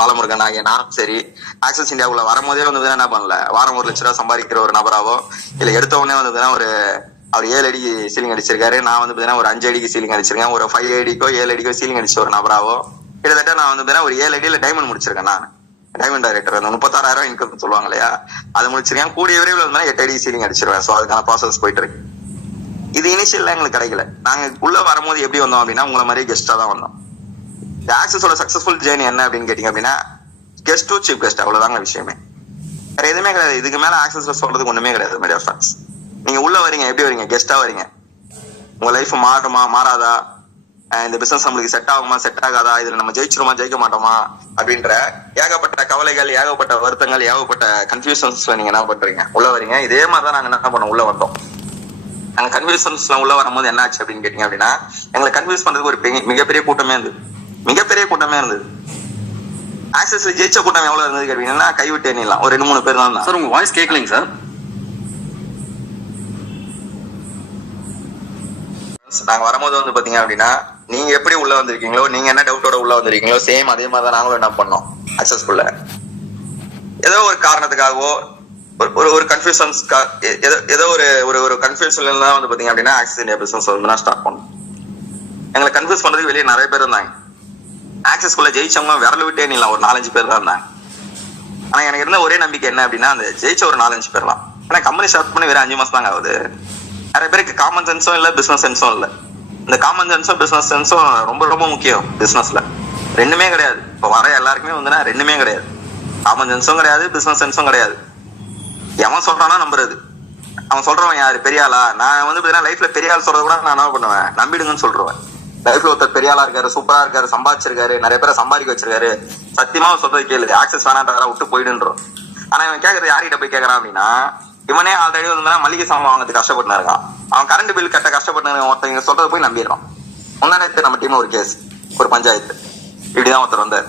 பாலமுருகன் ஆகிய நானும் சரி ஆக்சஸ் இந்தியாவுக்குள்ள வரும்போதே வந்து என்ன பண்ணல, வாரம் 1,00,000 ரூபாய் சம்பாதிக்கிற ஒரு நபராவோ இல்ல எடுத்த உடனே வந்து ஒரு அவர் 7 அடி சீலிங் அடிச்சிருக்காரு, நான் வந்து ஒரு 5 அடிக்கு சீலிங் அடிச்சிருக்கேன், ஒரு 5 அடிக்கோ 7 அடிக்கோ சீலிங் அடிச்ச ஒரு நபராவோ கிட்டத்தட்ட நான் வந்து ஒரு 7 அடியில டைமண்ட் முடிச்சிருக்கேன். நான் டைமண்ட் டைரக்டர் அந்த 36,000 இன்கம் சொல்லுவாங்க இல்லையா, அது முடிச்சிருக்கேன். கூடிய விரைவில் வந்து 8 அடி சீலிங் அடிச்சிருவேன். ஸோ அதுக்கான ப்ராசஸ் போயிட்டு இருக்கு. இது இனிஷியல்ல எங்களுக்கு கிடைக்கல. நாங்க உள்ள வரும்போது எப்படி வந்தோம் அப்படின்னா உங்களை மாதிரி கெஸ்டா தான் வந்தோம். இந்த ஆக்சஸோட சக்சஸ்ஃபுல் ஜேர்னி என்ன அப்படின்னு கேட்டீங்க அப்படின்னா கெஸ்ட் டு சீஃப் கெஸ்ட், அவ்வளவுதாங்க விஷயமே. வேற எதுவுமே கிடையாது. இதுக்கு மேல ஆக்சஸ்ல சொல்றதுக்கு ஒண்ணுமே கிடையாது. மைடியர் ஃப்ரெண்ட்ஸ், நீங்க உள்ள வரீங்க, எப்படி வரீங்க? கெஸ்டா வரீங்க. உங்க லைஃப் மாறுமா மாறாதா, இந்த பிசினஸ் நம்மளுக்கு செட் ஆகுமா செட் ஆகாதா, இதுல நம்ம ஜெயிச்சிருமா ஜெயிக்க மாட்டோமா அப்படின்ற ஏகப்பட்ட கவலைகள், ஏகப்பட்ட வருத்தங்கள், ஏகப்பட்ட கன்ஃபியூஷன்ஸ்ல நீங்க என்ன பண்றீங்க, உள்ள வரீங்க. இதே மாதிரிதான் நாங்க என்ன பண்ணோம், உள்ள வந்தோம். நாங்க கன்ஃபியூஷன்ஸ்ல உள்ள வரும்போது என்ன ஆச்சு அப்படின்னு கேட்டீங்க அப்படின்னா எங்களை கன்ஃபியூஸ் பண்றதுக்கு ஒரு மிகப்பெரிய கூட்டமே இருந்தது. மிகப்பெரிய கூட்டமே இருந்தது. ஆக்சஸ்ல ஜெயிச்ச கூட்டம் எவ்வளவு இருந்தது கேட்டீங்கன்னா கைவிட்டு எண்ணிடலாம், ஒரு 2-3 பேர் தான். சார் உங்க வாய்ஸ் கேட்கலைங்க சார். நாங்க வரும்போது வந்து பாத்தீங்க அப்படின்னா நீங்க எப்படி உள்ள வந்திருக்கீங்களோ, நீங்க என்ன டவுட்டோட உள்ள வந்திருக்கீங்களோ சேம் அதே மாதிரி தான் நாங்களும் என்ன பண்ணோம். அக்சஸ்ஃபுல்ல ஏதோ ஒரு காரணத்துக்காகவோ ஒரு கன்ஃபியூஷன்ஸ், ஏதோ ஒரு கன்ஃபியூஷன்ல தான் வந்து பாத்தீங்க அப்படின்னா ஆக்சஸ் இந்தியா பிசினஸ் வந்து நான் ஸ்டார்ட் பண்ணோம். எங்களை கன்ஃபியூஸ் பண்றதுக்கு வெளியே நிறைய பேர் இருந்தாங்க. ஆக்சஸ்குள்ள ஜெயிச்சவங்க விரல விட்டே நீங்க ஒரு 4-5 பேர் தான் இருந்தாங்க. ஆனா எனக்கு இருந்த ஒரே நம்பிக்கை என்ன அப்படின்னா அந்த ஜெயிச்ச ஒரு 4-5 பேர் தான். ஏன்னா கம்பெனி ஸ்டார்ட் பண்ணி வேற 5 மாசம் தாங்க ஆகுது. நிறைய பேருக்கு காமன் சென்ஸும் இல்ல, பிசினஸ் சென்ஸும் இல்ல. இந்த காமன் சென்ஸும் பிசினஸ் சென்ஸும் ரொம்ப ரொம்ப முக்கியம் பிசினஸ்ல. ரெண்டுமே கிடையாது. இப்போ வர எல்லாருக்குமே வந்து ரெண்டுமே கிடையாது. காமன் சென்ஸும் கிடையாது, பிசினஸ் சென்ஸும் கிடையாது. எவன் சொல்றானா நம்புறது. அவன் சொல்றவன் யாரு, பெரிய ஆளா? நான் வந்து லைஃப்ல பெரிய ஆள் சொல்றது கூட நான் என்ன பண்ணுவேன், நம்பிடுங்கன்னு சொல்றேன். லைஃப்ல ஒருத்தர் பெரிய ஆளா இருக்காரு, சூப்பரா இருக்காரு, சம்பாதிச்சிருக்காரு, நிறைய பேரை சம்பாதிக்க வச்சிருக்காரு, சத்தியமா சொல்றது கேளு, ஆக்சஸ் வேணான்றா விட்டு போயிடுன்றோம். ஆனா இவன் கேட்கறது யார்கிட்ட போய் கேட்கறான் அப்படின்னா இவனே ஆல்ரெடி வந்து மளிகை சாமான் வாங்கிறதுக்கு கஷ்டப்பட்டு இருக்கான். அவன் கரண்ட் பில் கட்ட கஷ்டப்பட்டு ஒருத்தங்க சொல்றத போய் நம்பிடுறான். முன்னாடி நம்ம டீம்ல ஒரு கேஸ், ஒரு பஞ்சாயத்து இப்படிதான் ஒருத்தர் வந்தார்.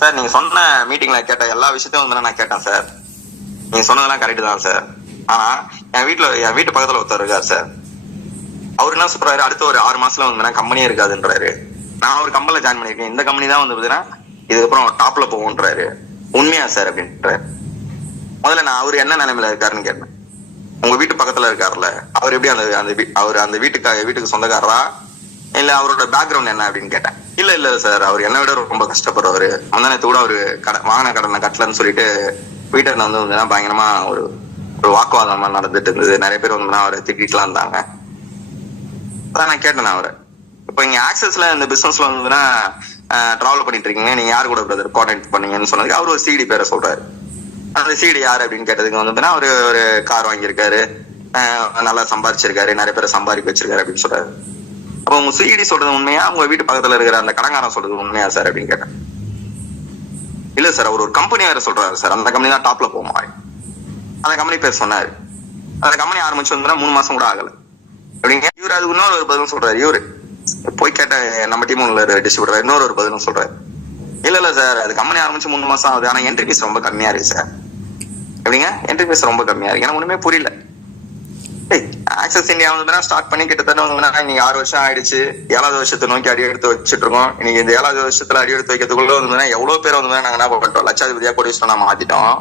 சார் நீங்க சொன்ன மீட்டிங்ல கேட்ட எல்லா விஷயத்தையும் வந்து நான் கேட்டேன் சார், நீங்க சொன்னதெல்லாம் கரெக்ட் தான் சார். ஆனா என் வீட்டு பக்கத்துல ஒருத்தர் இருக்காரு சார், அவரு என்ன சொல்றாரு, அடுத்த ஒரு 6 மாசத்துல வந்து கம்பெனியே இருக்காதுன்றாரு. நான் ஒரு கம்பெனில ஜாயின் பண்ணிருக்கேன், இந்த கம்பெனி தான் வந்து இதுக்கப்புறம் டாப்ல போகும்ன்றாரு. உண்மையா சார் அப்படின்றாரு. முதல்ல நான் அவரு என்ன நிலைமையில இருக்காருன்னு கேட்டேன். உங்க வீட்டு பக்கத்துல இருக்காருல்ல, அவர் எப்படி அவர் அந்த வீட்டுக்கு சொந்தக்காரரா இல்ல அவரோட பேக்ரவுண்ட் என்ன அப்படின்னு கேட்டேன். இல்ல சார், அவர் என்னை விட ரொம்ப கஷ்டப்படுறவரு, முந்தானத்து கூட அவரு வாங்கின கடனை கட்டலன்னு சொல்லிட்டு வீட்டை வந்து பயங்கரமா ஒரு வாக்குவாதமா நடந்துட்டு இருந்தது. நிறைய பேர் வந்து அவரை திட்டிட்டுலாம் இருந்தாங்க. அதான் நான் கேட்டேன் அவரை, இப்ப இங்க ஆக்சஸ்ல இந்த பிசினஸ்ல வந்துன்னா டிராவல் பண்ணிட்டு இருக்கீங்க, நீங்க யாரு கூட பிரதர் கான்டாக்ட் பண்ணீங்கன்னு சொன்னதுக்கு அவர் ஒரு சிடி பேரை சொல்றாரு. அந்த சிடி யாரு அப்படின்னு கேட்டதுக்கு வந்து அவர் ஒரு கார் வாங்கியிருக்காரு, நல்லா சம்பாதிச்சிருக்காரு, நிறைய பேரை சம்பாதிக்க வச்சிருக்காரு அப்படின்னு சொல்றாரு. அப்ப உங்க சிடி சொல்றது உண்மையா, உங்க வீட்டு பக்கத்துல இருக்கிற அந்த கடங்காரன் சொல்றது உண்மையா சார் அப்படின்னு கேட்டேன். இல்ல சார், அவர் ஒரு கம்பெனி வேற சொல்றாரு சார், அந்த கம்பெனி தான் டாப்ல போமா. அந்த கம்பெனி பேர் சொன்னாரு. அந்த கம்பெனி ஆரம்பிச்சு வந்து 3 மாசம் கூட ஆகல அப்படிங்க. இவரு அதுக்கு இன்னொரு பதிலும் சொல்றாரு. இவரு போய் கேட்ட நம்ம டீம் உள்ள டிஸ்ட்ரிபியூட்டர் இன்னொரு பதிலும் சொல்றாரு. இல்ல சார், அது கம்பெனி ஆரம்பிச்சு 3 மாசம் ஆகுது, ஆனா என்ட்ரி ஃபீஸ் ரொம்ப கம்மியா இருக்கு சார். எப்படிங்க என்ட்ரி ஃபீஸ் ரொம்ப கம்மியா இருக்கு? எனக்கு ஒண்ணுமே புரியல. ஆக்சஸ் இந்தியா வந்து ஸ்டார்ட் பண்ணி கிட்டத்தட்ட வந்து இன்னைக்கு 6 வருஷம் ஆயிடுச்சு. 7வது வருஷத்தை நோக்கி அடி எடுத்து வச்சுட்டு இருக்கோம். இன்னைக்கு இந்த 7வது வருஷத்துல அடி எடுத்து வைக்கிறதுக்குள்ள வந்து எவ்வளவு பேர் வந்து நாங்க என்ன பண்ணிட்டோம், லட்சாதிபதியா கோடீஸ்வரனா மாத்திட்டோம்.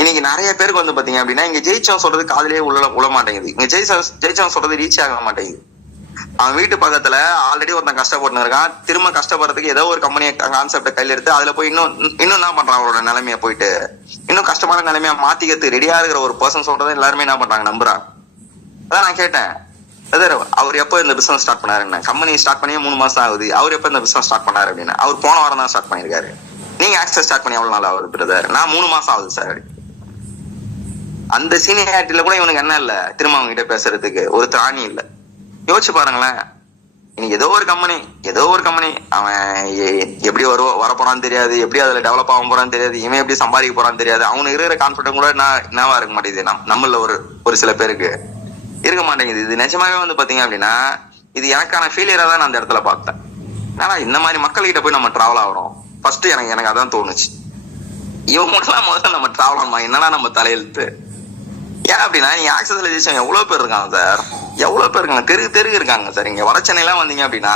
இன்னைக்கு நிறைய பேருக்கு வந்து பாத்தீங்க அப்படின்னா இங்க ஜெயிச்சவன் சொல்றது காதலே உள்ள மாட்டேங்குது. இங்க ஜெயிச்சவன் சொல்றது ரீச் ஆக மாட்டேங்குது. அவன் வீட்டு பக்கத்துல ஆல்ரெடி ஒருத்தன் கஷ்டப்பட்டு இருக்கான், திரும்ப கஷ்டப்படுறதுக்கு ஏதோ ஒரு கம்பெனி கான்செப்ட கையில எடுத்து அதுல போய் இன்னும் என்ன பண்றான், அவரோட நிலைமைய போயிட்டு இன்னும் கஷ்டமான நிலைமையா மாத்திக்கிறதுக்கு ரெடியா இருக்கிற ஒரு பர்சன் சொல்றதை எல்லாருமே என்ன பண்றாங்க, நம்புறாங்க. அதான் நான் கேட்டேன், அவர் எப்போ இந்த பிசினஸ் ஸ்டார்ட் பண்ணாரு? கம்பெனி ஸ்டார்ட் பண்ணி 3 மாசம் ஆகுது. அவர் எப்போ இந்த பிசினஸ் ஸ்டார்ட் பண்ணாரு அப்படின்னு. அவர் போன வாரம் தான் ஸ்டார்ட் பண்ணிருக்காரு. நீங்க ஆக்சஸ் ஸ்டார்ட் பண்ணி எவ்வளவு நாள் ஆகுது பிரதர்? நான் 3 மாசம் ஆகுது சார். அந்த சீனியாரிட்டியில கூட இவனுக்கு என்ன இல்ல, திரும்ப அவங்க கிட்ட பேசுறதுக்கு ஒரு திராணி இல்ல. யோசிச்சு பாருங்களேன். இன்னைக்கு ஏதோ ஒரு கம்பெனி அவன் எப்படி வரப்போறான்னு தெரியாது, எப்படி அதுல டெவலப் ஆக போறான்னு தெரியாது, இவன் எப்படி சம்பாதிக்க போறான்னு தெரியாது. அவனுக்கு இருக்கிற கான்பிடன்ட் கூட என்னவா இருக்க மாட்டேங்குது. நம்மள ஒரு சில பேருக்கு இருக்க மாட்டேங்குது. இது நிஜமாவே வந்து பாத்தீங்க அப்படின்னா இது எனக்கான ஃபெயிலியரா தான் நான் அந்த இடத்துல பார்த்தேன். ஆனா இந்த மாதிரி மக்கள்கிட்ட போய் நம்ம டிராவல் ஆகிறோம். ஃபர்ஸ்ட் எனக்கு அதான் தோணுச்சு. இவங்க மட்டும் முதல்ல நம்ம டிராவல் ஆகணும். என்னன்னா நம்ம தலையெழுத்து. ஏன் அப்படின்னா நீங்க ஆக்சஸ்ல ஜெயிச்சவங்க எவ்வளவு பேர் இருக்காங்க சார், எவ்வளவு பேர் இருக்காங்க, தெரு இருக்காங்க சார். இங்க வட சென்னைலாம் வந்தீங்க அப்படின்னா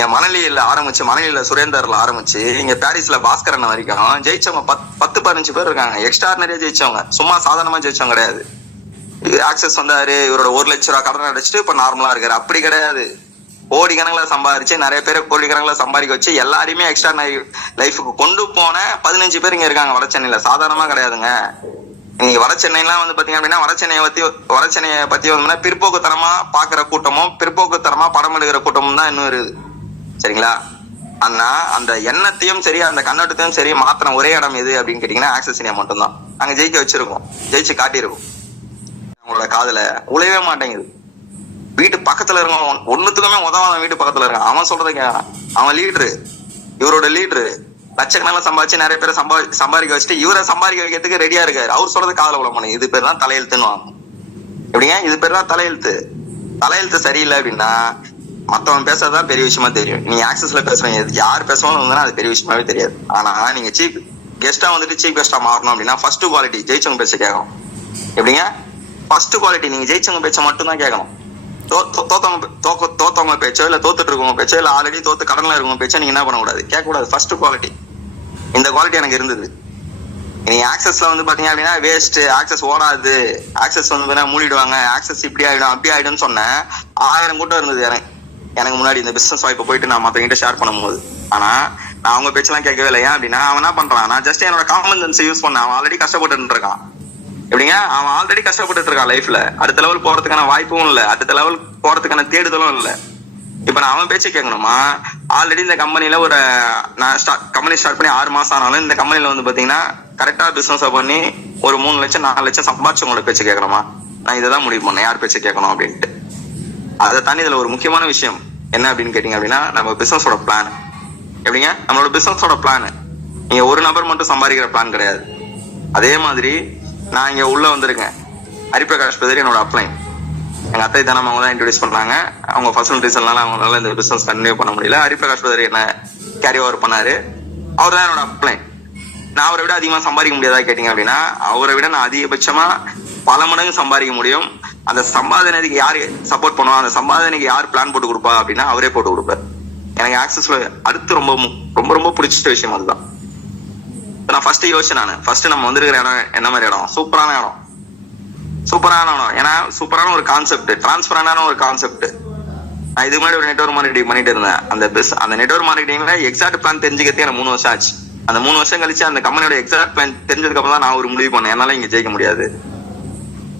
என் மணலியில ஆரம்பிச்சு, மணலியில சுரேந்தர்ல ஆரம்பிச்சு இங்க பாரிஸ்ல பாஸ்கரன் வரைக்கும் ஜெயிச்சவங்க 10-15 பேர் இருக்காங்க. எக்ஸ்ட்ராடினரியா ஜெயிச்சவங்க, சும்மா சாதாரணமா ஜெயிச்சவங்க கிடையாது. ஆக்சஸ் வந்தாரு, இவரோட 1 லட்ச ரூபா கடன் அடைச்சிட்டு இப்ப நார்மலா இருக்காரு. அப்படி கிடையாது. கோடி கணக்குல சம்பாதிச்சு, நிறைய பேரை கோடி கணக்குல சம்பாதிக்க வச்சு எல்லாரையுமே எக்ஸ்ட்ராடினரி லைஃபுக்கு கொண்டு போன 15 பேர் இங்க இருக்காங்க வட சென்னையில. சாதாரணமா கிடையாதுங்க. நீங்க வட சென்னைலாம் வந்து பாத்தீங்க அப்படின்னா வட சென்னையை பத்தி வந்து பிற்போக்குத்தனமா பாக்குற கூட்டமும் பிற்போக்குத்தனமா படம் எடுக்கிற கூட்டமும் தான் இன்னும் இருக்குது. சரிங்களா? ஆனா அந்த எண்ணத்தையும் சரி அந்த கண்ணோட்டத்தையும் சரி மாத்தின ஒரே இடம் எது அப்படின்னு கேட்டீங்கன்னா ஆக்சஸ் இந்தியா மட்டும்தான். நாங்க ஜெயிக்க வச்சிருக்கோம், ஜெயிச்சு காட்டியிருக்கோம். அவங்களோட காதுல உழையவே மாட்டேங்குது. வீட்டு பக்கத்துல இருக்கவன் ஒண்ணுத்துக்குமே உதவாத வீட்டு பக்கத்துல இருக்கான். அவன் சொல்றதை கேட்கறான். அவன் லீடரு, இவரோட லீடரு, லட்சக்கணக்கில் சம்பாதிச்சு நிறைய பேரை சம்பாதிக்க வச்சுட்டு இவரை சம்பாதிக்க வைக்கிறதுக்கு ரெடியா இருக்காரு. அவர் சொல்றது காதல உள்ள மாட்டேங்குது. இது பேர் தான் தலையெழுத்துன்னு. எப்படிங்க? இது பேர் தான் தலையெழுத்து. தலையெழுத்து சரியில்லை அப்படின்னா மத்தவன் பேசுறதுதான் பெரிய விஷயமா தெரியும். நீங்க ஆக்சஸ்ல பேசுறீங்க, யார் பேசுவாங்க அது பெரிய விஷயமாவே தெரியாது. ஆனா நீங்க சீஃப் கெஸ்டா வந்துட்டு சீஃப் கெஸ்டா மாறணும் அப்படின்னா ஃபர்ஸ்ட் குவாலிட்டி ஜெயிச்சவங்க பேச்ச கேட்கணும். எப்படிங்க? ஃபர்ஸ்ட் குவாலிட்டி நீங்க ஜெயிச்சவங்க பேச்ச மட்டும் தான் கேட்கணும். தோத்தவங்க பேச்சோ இல்ல தோத்துட்டு இருக்கவங்க பேச்சோ இல்ல ஆல்ரெடி தோத்து கடன்ல இருக்கவங்க பேச்சோ நீங்க என்ன பண்ணக்கூடாது, கேட்க கூடாது. First quality. இந்த குவாலிட்டி எனக்கு இருந்தது. நீங்க ஆக்சஸ்ல வந்து பாத்தீங்க அப்படின்னா வேஸ்ட், ஆக்சஸ் ஓடாது, ஆக்சஸ் வந்து மூடிடுவாங்க, ஆக்சஸ் இப்படி ஆயிடும் அப்படி ஆயிடும்னு சொன்னேன். 1000 கூட்டம் இருந்தது எனக்கு முன்னாடி இந்த பிசினஸ் வாய்ப்பை போயிட்டு நான் மத்தவங்கிட்ட ஷேர் பண்ணும்போது. ஆனா நான் அவங்க பேச்செல்லாம் கேட்கவே இல்லை. ஏன் அப்படின்னா அவன் என்ன பண்றான், நான் ஜஸ்ட் என்னோட காமன் சென்ஸ் யூஸ் பண்ணேன். அவன் ஆல்ரெடி கஷ்டப்பட்டு இருக்கான். எப்படிங்க? அவன் ஆல்ரெடி கஷ்டப்பட்டு இருக்கான் லைஃப்ல. அடுத்த லெவல் போறதுக்கான வாய்ப்பும் இல்ல, அடுத்த லெவல் போறதுக்கான தேடுதலும் இல்ல. இப்ப நான் அவன் பேச்சு கேட்கணுமா? ஆல்ரெடி இந்த கம்பெனில நான் கம்பெனி ஸ்டார்ட் பண்ணி 6 மாசம் ஆனாலும் இந்த கம்பெனில வந்து பாத்தீங்கன்னா கரெக்டா பிசினஸ் பண்ணி ஒரு 3 லட்சம் 4 லட்சம் சம்பாதிச்சவங்களோட பேச்சு கேட்கணுமா? நான் இதைதான் முடிவு பண்ணேன், யார் பேச்சு கேட்கணும் அப்படின்ட்டு. அதை தாண்டி இதுல ஒரு முக்கியமான விஷயம் என்ன அப்படின்னு கேட்டீங்க அப்படின்னா நம்ம பிசினஸோட பிளான். எப்படிங்க? நம்மளோட பிசினஸோட பிளான் நீங்க ஒரு நபர் மட்டும் சம்பாதிக்கிற பிளான் கிடையாது. அதே மாதிரி நான் இங்க உள்ள வந்திருக்கேன். ஹரிபிரகாஷ் பதரி என்னோட அப்ளைன். எங்க அத்தை தானே அவங்க தான் இன்ட்ரோடியூஸ் பண்ணாங்க. அவங்க ஃபெசிலிட்டிஸ்னால அவங்களால இந்த பிசினஸ் கண்டினியூ பண்ண முடியல. ஹரிபிரகாஷ் பதரி என்ன கேரி ஓவர் பண்ணாரு. அவர் தான் என்னோட அப்ளைன். நான் அவரை விட அதிகமா சம்பாதிக்க முடியாதா கேட்டீங்க அப்படின்னா அவரை விட நான் அதிகபட்சமா பல மடங்கு சம்பாதிக்க முடியும். அந்த சம்பாதனைக்கு யாரு சப்போர்ட் பண்ணுவா, அந்த சம்பாதனைக்கு யார் பிளான் போட்டு கொடுப்பா அப்படின்னா அவரே போட்டு கொடுப்பாரு. எனக்கு ஆக்சஸ்ல அடுத்து ரொம்ப ரொம்ப ரொம்ப பிடிச்ச விஷயம் அதுதான். நான் ஃபர்ஸ்ட் யோசிச்சேன், ஃபர்ஸ்ட் நம்ம வந்திருக்கிற இடம் என்ன மாதிரி இடம்? சூப்பரான இடம். ஏன்னா சூப்பரான ஒரு கான்செப்ட், டிரான்ஸ்பரண்டான ஒரு கான்செப்ட். நான் இதுக்கு முன்னாடி ஒரு நெட்வொர்க் மார்க்கெட்டிங் பண்ணிட்டு இருந்தேன். அந்த நெட்வொர்க் மார்க்கெட்டிங்ல எக்ஸாக்ட் பிளான் தெரிஞ்சுக்கிறதுக்கு எனக்கு 3 வருஷம் ஆச்சு. அந்த 3 வருஷம் கழிச்சு அந்த கம்பெனியோட எக்ஸாக்ட் பிளான் தெரிஞ்சதுக்கு அப்புறம் தான் நான் ஒரு முடிவு பண்ணேன், என்னால இங்க ஜெயிக்க முடியாது.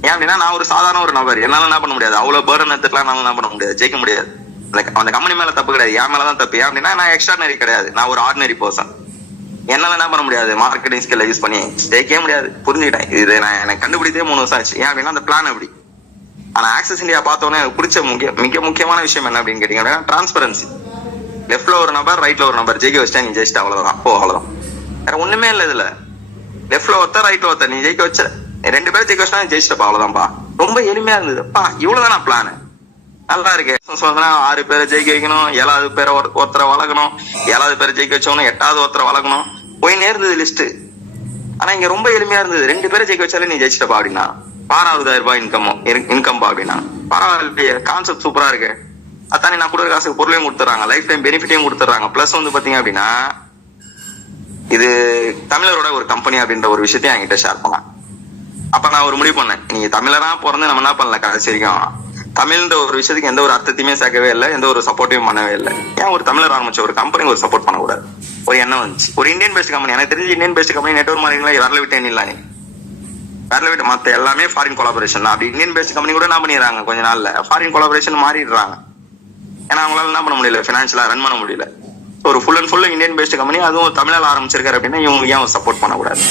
ஏன் அப்படின்னா நான் ஒரு சாதாரண ஒரு நபர், என்னால என்ன பண்ண முடியாது, அவ்வளவு பேர்டன் எடுத்துலாம் என்னால என்ன பண்ண முடியாது, ஜெயிக்க முடியாது. அந்த கம்பெனி மேல தப்பு கிடையாது, என் மேலதான் தப்பு. ஏன் அப்படின்னா நான் எக்ஸ்ட்ராடினரி கிடையாது, நான் ஒரு ஆர்டினரி பர்சன். என்னால என்ன பண்ண முடியாது, மார்க்கெட்டிங் ஸ்கில்ல யூஸ் பண்ணி ஜெயிக்கவே முடியாது. புரிஞ்சுக்கிட்டேன். இது நான் எனக்கு கண்டுபிடித்தே 3 வருஷம் ஆச்சு. ஏன் அப்படின்னா அந்த பிளான் அப்படி. ஆனா ஆக்சஸ் இந்தியா பார்த்தோன்னே எனக்கு பிடிச்ச மிக முக்கியமான விஷயம் என்ன அப்படின்னு கேட்டீங்க அப்படின்னா டிரான்ஸ்பரன்சி. லெஃப்ட்ல ஒரு நபர், ரைட்ல ஒரு நபர் ஜெயிக்க வச்சா நீ ஜெயிச்சிட்ட, அவ்வளவுதான். அப்போ அவ்வளவுதான், வேற ஒண்ணுமே இல்ல இதுல. லெஃப்ட்ல ஒருத்தர் ரைட்ல ஒருத்தர், நீ ஜெயிக்க வச்ச 2 பேரும் ஜெயிக்க வச்சா ஜெயிச்சிட்டப்பா, அவ்வளவுதான்ப்பா. ரொம்ப எளிமையா இருந்ததுப்பா, இவ்வளவுதானா பிளான். நல்லா இருக்கு. 6 பேரை ஜெயிக்க வைக்கணும், 7வது பேரை ஒருத்தரை வளர்க்கணும், 7வது பேரை ஜெயிக்க வச்சவனும் 8வது ஒருத்தரை வளர்க்கணும், போய் நேர்ந்தது லிஸ்ட். ஆனா இங்க ரொம்ப எளிமையா இருந்தது. 2 பேரை ஜெயிக்க வச்சாலே நீ ஜெயிச்சிட்டப்பா அப்படின்னா 16,000 ரூபாய் இன்கம்பா அப்படின்னா பரவாயில்லையே, கான்செப்ட் சூப்பரா இருக்கு. அத்தானே நான் கொடுக்குற காசுக்கு பொருளையும் கொடுத்துறாங்க, லைஃப் டைம் பெனிஃபிட்டையும் கொடுத்துறாங்க. பிளஸ் வந்து பாத்தீங்க அப்படின்னா இது தமிழரோட ஒரு கம்பெனி அப்படின்ற ஒரு விஷயத்தையும் என்கிட்ட ஷேர் பண்ணலாம். அப்ப நான் ஒரு முடிவு பண்ணேன், நீங்க தமிழரா பிறந்து நம்ம என்ன பண்ணல, கடைசி வரைக்கும் தமிழ்ன்ற ஒரு விஷயத்துக்கு எந்த ஒரு அர்த்தத்தையுமே சேர்க்கவே இல்லை, எந்த ஒரு சப்போர்ட்டையும் பண்ணவே இல்லை. ஏன் ஒரு தமிழர் ஆரம்பிச்ச ஒரு கம்பெனி ஒரு சப்போர்ட் பண்ணக்கூடாது? ஒரு எண்ணம் வந்துச்சு. ஒரு இந்தியன் பேஸ்ட் கம்பெனி, எனக்கு தெரிஞ்சு இந்தியன் பேஸ்ட் கம்பெனி நெட்வொர்க் மார்க்கெட்டிங்ல வரல விட்டு என்ன நீ வரல விட்டு மத்த எல்லாமே ஃபாரின் கொலாபரேஷன் தான். அப்படி இந்தியன் பேஸ்ட் கம்பெனி கூட என்ன பண்ணிடுறாங்க, கொஞ்ச நாள்ல ஃபாரின் கொலாபரேஷன் மாறிடுறாங்க. ஏன்னா அவங்களால என்ன பண்ண முடியல, பினான்சியலா ரன் பண்ண முடியல. ஒரு full and full Indian based company, அதுவும் தமிழால் ஆரம்பிச்சிருக்காரு அப்படின்னா இவங்களுக்கு ஏன் சப்போர்ட் பண்ணக்கூடாது?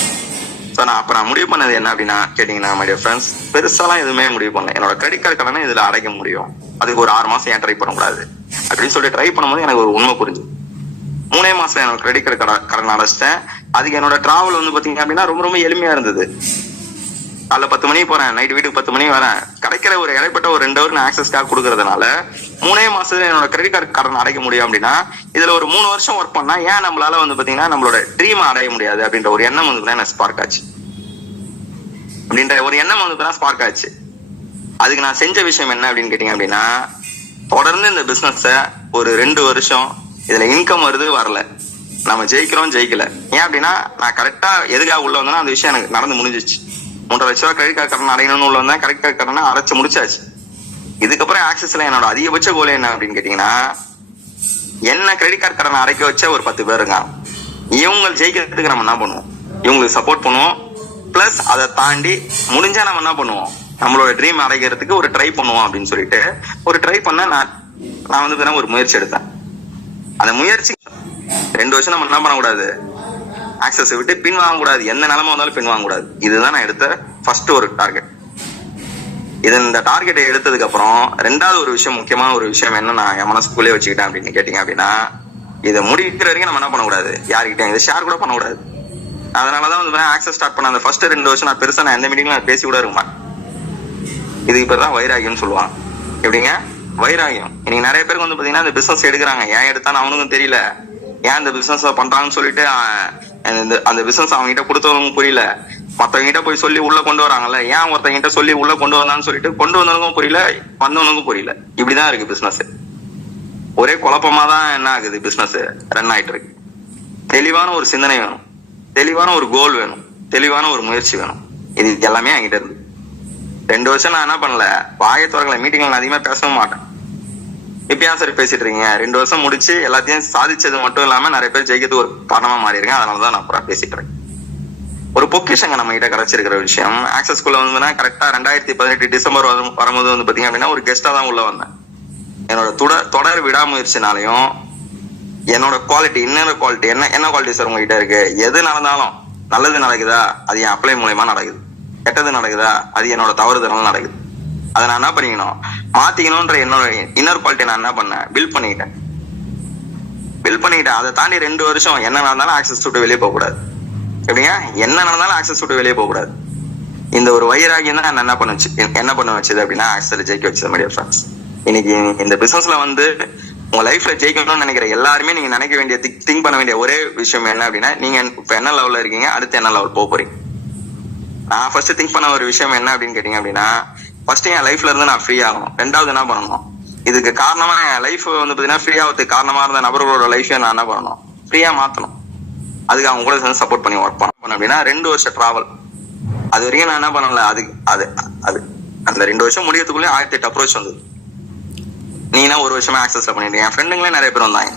ஸோ நான் முடிவு பண்ணது என்ன அப்படின்னா கேட்டீங்கன்னா மை டியர் ஃப்ரெண்ட்ஸ், பெருசாலாம் எதுவுமே முடிவு பண்ணல. என்னோட கிரெடிட் கார்டு கடனை இதுல அடைக்க முடியும், அதுக்கு ஒரு 6 மாசம் ஏன் ட்ரை பண்ணக்கூடாது அப்படின்னு சொல்லி ட்ரை பண்ணும்போது எனக்கு ஒரு உண்மை புரிஞ்சு 3 மாசம் என்னோட கிரெடிட் கார்டு கடன் அடைச்சிட்டேன். அதுக்கு என்னோட டிராவல் வந்து பாத்தீங்க அப்படின்னா ரொம்ப ரொம்ப எளிமையா இருந்தது. காலைல 10 மணிக்கு போறேன், நைட் வீட்டுக்கு 10 மணிக்கு வரேன். கிடைக்கிற ஒரு இடைப்பட்ட ஒரு 2 ஹவர் நான் ஆக்சஸ் கார்டு கொடுக்கறதுனால 3 மாசத்துல என்னோட கிரெடிட் கார்டு கடன் அடைக்க முடியும். அப்படின்னா இதுல ஒரு 3 வருஷம் ஒர்க் பண்ணா ஏன் நம்மளால வந்து பாத்தீங்கன்னா நம்மளோட ட்ரீம் அடைய முடியாது அப்படின்ற ஒரு எண்ணம் வந்து எனக்கு ஸ்பார்க் ஆச்சு. அப்படின்ற ஒரு எண்ணம் வந்து ஸ்பார்க் ஆச்சு. அதுக்கு நான் செஞ்ச விஷயம் என்ன அப்படின்னு கேட்டீங்க அப்படின்னா தொடர்ந்து இந்த பிசினஸ ஒரு 2 வருஷம் இதுல இன்கம் வருது வரல, நம்ம ஜெயிக்கிறோம் ஜெயிக்கல. ஏன் அப்படின்னா நான் கரெக்டா எதுக்காக உள்ள வந்தேன்னா அந்த விஷயம் எனக்கு நடந்து முடிஞ்சிச்சு. 3.5 லட்ச ரூபாய் கிரெடிட் கார்டு கடன் அடையணும்னு உள்ள வந்தேன், கிரெடிட் கார்டு கடனை அடைச்சு முடிச்சாச்சு. இதுக்கப்புறம் ஆக்சஸ்ல என்னோட அதிகபட்ச கோல் என்ன அப்படின்னு கேட்டீங்கன்னா, என்ன கிரெடிட் கார்டு கடனை அடைக்க வச்ச ஒரு 10 பேர் இருக்காங்க. இவங்க ஜெயிக்கிறதுக்கு நம்ம என்ன பண்ணுவோம், இவங்களுக்கு சப்போர்ட் பண்ணுவோம். பிளஸ் அதை தாண்டி முடிஞ்சா நம்ம என்ன பண்ணுவோம், நம்மளோட ட்ரீம் அடைக்கிறதுக்கு ஒரு ட்ரை பண்ணுவோம் அப்படின்னு சொல்லிட்டு ஒரு ட்ரை பண்ண நான் வந்து ஒரு முயற்சி எடுத்தேன். அந்த முயற்சி 2 வருஷம் நம்ம என்ன பண்ணக்கூடாது, ஆக்சஸ் விட்டு பின் வாங்க கூடாது, எந்த நிலைமை வந்தாலும் பின் வாங்க கூடாது. இதுதான் நான் எடுத்த ஃபர்ஸ்ட் ஒரு டார்கெட். இந்த டார்கெட்டை எடுத்ததுக்கு அப்புறம் 2வது ஒரு விஷயம், முக்கியமான ஒரு விஷயம் என்ன நான் என் மனசுக்குள்ளே வச்சுக்கிட்டேன் அப்படின்னு கேட்டீங்க அப்படின்னா, இதை முடிக்கிற வரைக்கும் நம்ம என்ன பண்ணக்கூடாது, யாருக்கிட்டையும் இதை ஷேர் கூட பண்ணக்கூடாது. அதனாலதான் வந்து ஆக்சஸ் ஸ்டார்ட் பண்ண அந்த ஃபர்ஸ்ட் 2 வருஷம் நான் பெருசா நான் எந்த மீட்டிங்ல பேசி கூட இருக்குமா. இதுக்கு பேர் தான் வைராகியம்னு சொல்லுவாங்க. எப்படிங்க வைராகியம். இன்னைக்கு நிறைய பேருக்கு வந்து பாத்தீங்கன்னா இந்த பிசினஸ் எடுக்கிறாங்க, ஏன் எடுத்தான்னு அவனுக்கும் தெரியல, ஏன் இந்த பிசினஸ் பண்றாங்கன்னு சொல்லிட்டு அந்த பிசினஸ் அவங்க கிட்ட கொடுத்தவங்க புரியல, மத்தவங்க கிட்ட போய் சொல்லி உள்ள கொண்டு வராங்கல்ல, ஏன் ஒருத்தவங்க கிட்ட சொல்லி உள்ள கொண்டு வந்தான்னு சொல்லிட்டு கொண்டு வந்தவனுக்கும் புரியல, வந்தவனுக்கும் புரியல. இப்படிதான் இருக்கு பிசினஸ். ஒரே குழப்பமா தான் என்ன ஆகுது, பிசினஸ் ரன் ஆயிட்டு இருக்கு. தெளிவான ஒரு சிந்தனை வேணும், தெளிவான ஒரு கோல் வேணும், தெளிவான ஒரு முயற்சி வேணும். இது எல்லாமே என்கிட்ட இருந்து 2 வருஷம் நான் என்ன பண்ணல, வாயை திறக்கல, மீட்டிங்ல அதிகமா பேசவும் மாட்டேன். இப்ப சரி பேசிட்டு இருக்கீங்க, 2 வருஷம் முடிச்சு எல்லாத்தையும் சாதிச்சது மட்டும் இல்லாம நிறைய பேர் ஜெயிக்கிறது ஒரு காரணமா மாறி இருக்கேன். அதனாலதான் நான் அப்புறம் பேசிட்டு இருக்கேன். ஒரு பொக்கிஷங்க நம்ம கிட்ட கிடைச்சிருக்கிற விஷயம். ஆக்சஸ்குள்ள வந்து கரெக்டா 2018 டிசம்பர் வரும்போது வந்து பாத்தீங்க அப்படின்னா ஒரு கெஸ்டா தான் உள்ள வந்தேன். என்னோட தொடர் விடாமுயற்சினாலையும் என்னோட குவாலிட்டி, இன்னொரு குவாலிட்டி என்ன குவாலிட்டி சார் உங்ககிட்ட இருக்கு, எது நடந்தாலும் நல்லது நடக்குதா அது என் அப்ளை மூலயமா நடக்குது, கெட்டது நடக்குதா அது என்னோட தவறுதனால நடக்குது. அதை நான் என்ன பண்ணிக்கணும், மாத்திக்கணும்ன்ற என்னோட இன்னொரு குவாலிட்டி நான் என்ன பண்ணேன், பில்ட் பண்ணிக்கிட்டேன். அதை தாண்டி 2 வருஷம் என்ன நடந்தாலும் ஆக்சஸ் விட்டு வெளியே போக கூடாது. எப்படிங்க என்ன நடந்தாலும் ஆக்சஸ் விட்டு வெளியே போக கூடாது. இந்த ஒரு வைராகியம் தான் என்ன பண்ண வச்சது அப்படின்னா ஆக்சஸ்ல ஜெயிக்க வச்சது மை டியர் ஃப்ரெண்ட்ஸ். இன்னைக்கு இந்த பிசினஸ்ல வந்து உங்க லைஃப்ல ஜெயிக்கணும்னு நினைக்கிற எல்லாருமே நீங்க நினைக்க வேண்டிய திங்க் பண்ண வேண்டிய ஒரே விஷயம் என்ன அப்படின்னா, நீங்க இப்ப என்ன லெவல்ல இருக்கீங்க, அடுத்து என்ன லெவல் போக போறீங்க. நான் ஃபர்ஸ்ட் திங்க் பண்ண ஒரு விஷயம் என்ன அப்படின்னு கேட்டீங்க அப்படின்னா, ஃபர்ஸ்ட் என் லைஃப்ல இருந்து நான் ஃப்ரீ ஆகணும். 2வது என்ன பண்ணணும், இதுக்கு காரணமா என் லைஃப் வந்து பாத்தீங்கன்னா ஃப்ரீ ஆகிறதுக்கு காரணமா இருந்த நபர்களோட லைஃபை நான் என்ன பண்ணணும், ஃப்ரீயா மாத்தணும். அதுக்கு அவங்க கூட சேர்ந்து சப்போர்ட் பண்ணி ஒர்க் பண்ண அப்படின்னா 2 வருஷம் டிராவல். அது வரைக்கும் நான் என்ன பண்ணல, அந்த 2 வருஷம் முடியறதுக்குள்ளே 1008 அப்ரோச் வந்தது. நீனா 1 வருஷமா ஆக்சஸ்ல பண்ணிட்டு, என் ஃப்ரெண்டுங்களே நிறைய பேர் வந்தாங்க,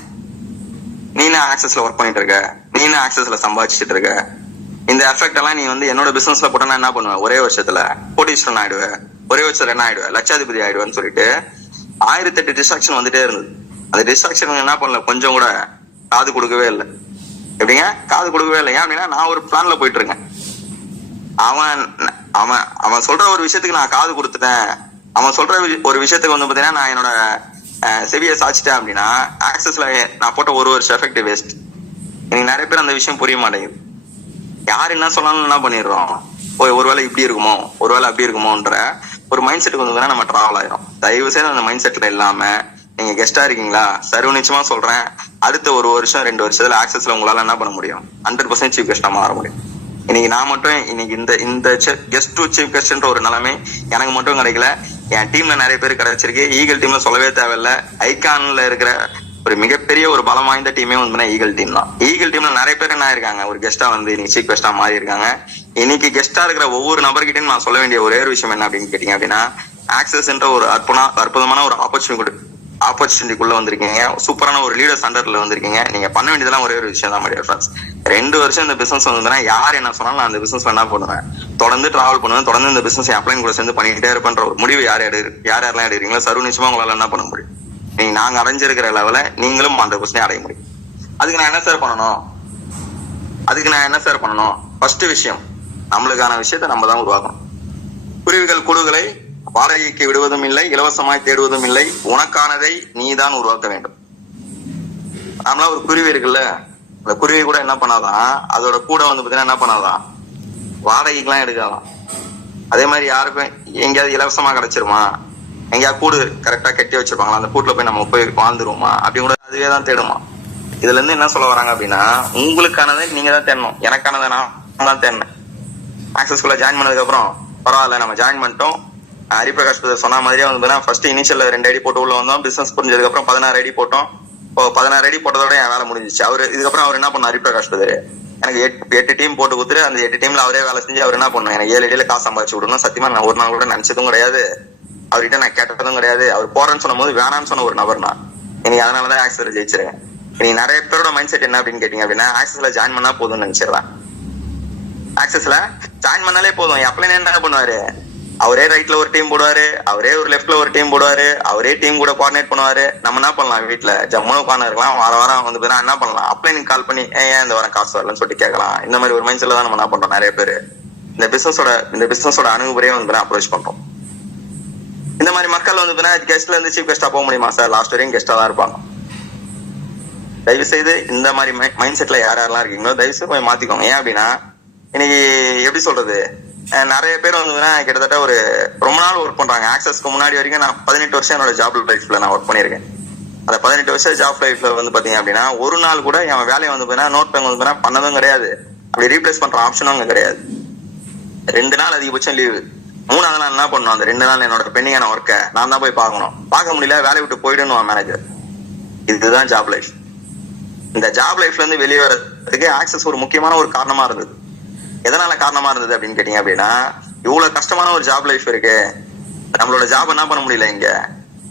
நீனா ஆக்சஸ்ல ஒர்க் பண்ணிட்டு இருக்க, நீனா ஆக்சஸ்ல சம்பாதிச்சுட்டு இருக்க, இந்த எஃபெக்ட் எல்லாம் நீ வந்து என்னோட பிசினஸ்ல போட்டா என்ன பண்ணுவேன், ஒரே வருஷத்துல கோடீஸ்வரன் ஆயிடுவேன், ஒரே வருஷத்துல என்ன ஆயிடுவேன், லட்சாதிபதி ஆயிடுவேன்னு சொல்லிட்டு 1008 டிஸ்ட்ராக்ஷன் வந்துட்டே இருந்தது. அந்த டிஸ்ட்ராக்ஷன் என்ன பண்ணல, கொஞ்சம் கூட காது கொடுக்கவே இல்லை. எப்படிங்க காது கொடுக்கவே இல்லை, ஏன் அப்படின்னா நான் ஒரு பிளான்ல போயிட்டு இருக்கேன். அவன் சொல்ற ஒரு விஷயத்துக்கு நான் காது கொடுத்துட்டேன், அவன் சொல்ற ஒரு விஷயத்துக்கு வந்து பாத்தீங்கன்னா நான் என்னோட செவியை சாச்சிட்டேன் அப்படின்னா ஆக்சஸ்ல நான் போட்ட 1 வருஷம் எஃபெக்ட் வேஸ்ட். எனக்கு நிறைய பேர் அந்த விஷயம் புரிய மாட்டேங்குது. யார் என்ன சொன்னாலும் என்ன பண்ணிடுறோம், ஒருவேளை இப்படி இருக்குமோ, ஒருவேளை அப்படி இருக்குமோன்ற ஒரு மைண்ட் செட்டுக்கு வந்து நம்ம டிராவல் ஆயிரும். தயவு செய்து அந்த மைண்ட் செட்ல இல்லாம, நீங்க கெஸ்டா இருக்கீங்களா, சர்வ நிச்சயமா சொல்றேன், அடுத்த 1 வருஷம் 2 வருஷத்துல ஆக்சஸ்ல உங்களால என்ன பண்ண முடியும், 100% சீஃப் கெஸ்டா மாற முடியும். இன்னைக்கு நான் மட்டும் இன்னைக்கு இந்த கெஸ்ட் டு சீஃப் கெஸ்ட்ன்ற ஒரு நிலைமை எனக்கு மட்டும் கிடைக்கல, என் டீம்ல நிறைய பேர் கிடைச்சிருக்கு. ஈகிள் டீம்ல சொல்லவே தேவையில்ல, ஐகான்ல இருக்கிற ஒரு மிகப்பெரிய ஒரு பலம் வாய்ந்த டீமே வந்து ஈகிள் டீம் தான். ஈகிள் டீம்ல நிறைய பேர் என்ன இருக்காங்க, ஒரு கெஸ்டா வந்து இன்னைக்கு சீஃப் கெஸ்டா மாறி இருக்காங்க. இன்னைக்கு கெஸ்டா இருக்கிற ஒவ்வொரு நபர்கிட்டையும் நான் சொல்ல வேண்டிய ஒரே ஒரு விஷயம் என்ன அப்படின்னு கேட்டீங்க அப்படின்னா, ஆக்சஸ் என்ற ஒரு அற்புதமான ஒரு ஆப்பர்ச்சுனிட்டிக்குள்ள வந்திருக்கீங்க, சூப்பரான ஒரு லீடர்ஸ் அண்டர்ல வந்திருக்கீங்க. நீங்க பண்ண வேண்டியதெல்லாம் ஒரே ஒரு விஷயம் தான் மை டியர் ஃப்ரெண்ட்ஸ். 2 வருஷம் இந்த பிசினஸ் வந்ததுன்னா யார் என்ன சொன்னாலும் நான் அந்த பிசினஸ்ல என்ன பண்ணுவேன், தொடர்ந்து டிராவல் பண்ணுவேன், தொடர்ந்து இந்த பிசினஸ் அப்ளைன் கூட சேர்ந்து பண்ணிக்கிட்டே இருப்பேன்ற ஒரு முடிவு யாரெல்லாம் எடுக்கிறீங்களோ சர்வ நிச்சயமா உங்களால என்ன பண்ண முடியும், நீங்க நாங்க அடைஞ்சிருக்கிற லெவல நீங்களும் 100% அடைய முடியும். அதுக்கு நான் என்ன சார் பண்ணணும், ஃபர்ஸ்ட் விஷயம் நம்மளுக்கான விஷயத்தை நம்ம தான் உருவாக்கணும். குருவிகள் கூடுகளை வாடகைக்கு விடுவதும் இல்லை, இலவசமாய் தேடுவதும் இல்லை, உனக்கானதை நீ தான் உருவாக்க வேண்டும். நம்மளா ஒரு குருவி இருக்குல்ல, அந்த குருவி கூட என்ன பண்ணாதான், அதோட கூட வந்து பாத்தீங்கன்னா என்ன பண்ணாதான், வாடகைக்கெல்லாம் எடுக்கலாம். அதே மாதிரி யாருக்கும் எங்கேயாவது இலவசமா கிடைச்சிருமா, எங்கேயாவது கூடு கரெக்டா கட்டி வச்சிருப்பாங்களா, அந்த கூட்டுல போய் நம்ம போய் வாழ்ந்துருவோமா அப்படின்னு கூட அதுவே தான் தேடுமா. இதுல இருந்து என்ன சொல்ல வராங்க அப்படின்னா, உங்களுக்கானதை நீங்க தான் தேடணும், எனக்கானதை நான் தான் தேடினேன். ஆக்சஸ்குள்ள ஜாயின் பண்ணதுக்கு அப்புறம் பரவாயில்ல நம்ம ஜாயின் பண்ணிட்டோம், ஹரிபிரகாஷ் சொன்ன மாதிரியே வந்து ஃபர்ஸ்ட் இனிஷியல்ல 2 ஐடி போட்டு உள்ள வந்தோம். பிசினஸ் புரிஞ்சதுக்கு அப்புறம் 16 ஐடி போட்டோம். இப்போ 16 ஐடி போட்டதோட என் வேலை முடிஞ்சிச்சு. அவரு இதுக்கப்புறம் அவர் என்ன பண்ணார் ஹரிபிரகாஷ் எனக்கு 8 டீம் போட்டு கொடுத்துட்டு அந்த 8 டீம்ல அவரே வேலை செஞ்சு அவர் என்ன பண்ணும் எனக்கு 7 ஐடியில காசு சம்பாதிச்சு விடணும். சத்தியமா நான் ஒரு நாள் கூட நினைச்சதும் கிடையாது, அவர்கிட்ட நான் கேட்டதும் கிடையாது. அவர் போறேன்னு சொன்ன போது வேணான்னு சொன்ன ஒரு நபர் நான். எனக்கு அதனாலதான் ஆக்சஸ்ல ஜெயிச்சிருக்கேன். நீங்க நிறைய பேரோட மைண்ட் செட் என்ன அப்படின்னு கேட்டீங்க அப்படின்னா, ஆக்சஸ்ல ஜாயின் பண்ணா போதும்னு நினைச்சிடலாம். ஆக்சஸ்ல ஜாயின் பண்ணாலே போதும். அப்ளைன் என்ன பண்ணுவாரு, அவரே ரைட்ல ஒரு டீம் போடுவாரு, அவரே ஒரு லெஃப்ட்ல ஒரு டீம் போடுவாரு, அவரே டீம் கூட கோஆர்டினேட் பண்ணுவாரு. நம்ம என்ன பண்ணலாம், வீட்டுல ஜம்முன்னு உட்கார்ந்து இருக்கலாம். வாரம் வந்து என்ன பண்ணலாம், அப்ளைனுக்கு கால் பண்ணி ஏன் இந்த வாரம் காசு வரலன்னு சொல்லிட்டு கேட்கலாம். இந்த மாதிரி ஒரு மைண்ட் செட்ல தான் நம்ம என்ன பண்றோம். நிறைய பேர் இந்த பிசினஸோட அணுகுமுறையை வந்து அப்ரோச் பண்றோம். இந்த மாதிரி மக்கள் வந்து கெஸ்ட்ல இருந்து சீஃப் கெஸ்டா போக முடியுமா சார்? லாஸ்ட் வரையும் கெஸ்டா தான் இருப்பாங்க. தயவு செய்து இந்த மாதிரி மைண்ட் செட்ல யாரெல்லாம் இருக்கீங்களோ தயவு செய்து கொஞ்சம் மாத்திக்கோங்க. ஏன் அப்படின்னா இன்னைக்கு எப்படி சொல்றது, நிறைய பேர் வந்து கிட்டத்தட்ட ஒரு ரொம்ப நாள் ஒர்க் பண்றாங்க. ஆக்சஸ்க்கு முன்னாடி வரைக்கும் நான் 18 வருஷம் என்னோட ஜாப் லைஃப்ல நான் ஒர்க் பண்ணிருக்கேன். அந்த 18 வருஷம் ஜாப் லைஃப்ல வந்து பாத்தீங்க அப்படின்னா ஒரு நாள் கூட என் வேலையை வந்து நோட் பண்ண பண்ணதும் கிடையாது. அப்படி ரீப்ளேஸ் பண்ற ஆப்ஷனும் அங்க கிடையாது. 2 நாள் அதிகபட்சம் லீவு. 3ஆவது நாள் என்ன பண்ணணும், அந்த 2 நாள் என்னோட பெண்டிங்கான ஒர்க்கை நான் தான் போய் பார்க்கணும். பார்க்க முடியல, வேலையை விட்டு போயிடணும் மேனேஜர். இதுதான் ஜாப் லைஃப். இந்த ஜாப் லைஃப்ல இருந்து வெளியே வர்றதுக்கு ஆக்சஸ் ஒரு முக்கியமான ஒரு காரணமா இருந்தது. எதனால காரணமா இருந்தது அப்படின்னு கேட்டீங்க அப்படின்னா, இவ்வளவு கஷ்டமான ஒரு ஜாப் லைஃப் இருக்கு, நம்மளோட ஜாப் என்ன பண்ண முடியல, இங்க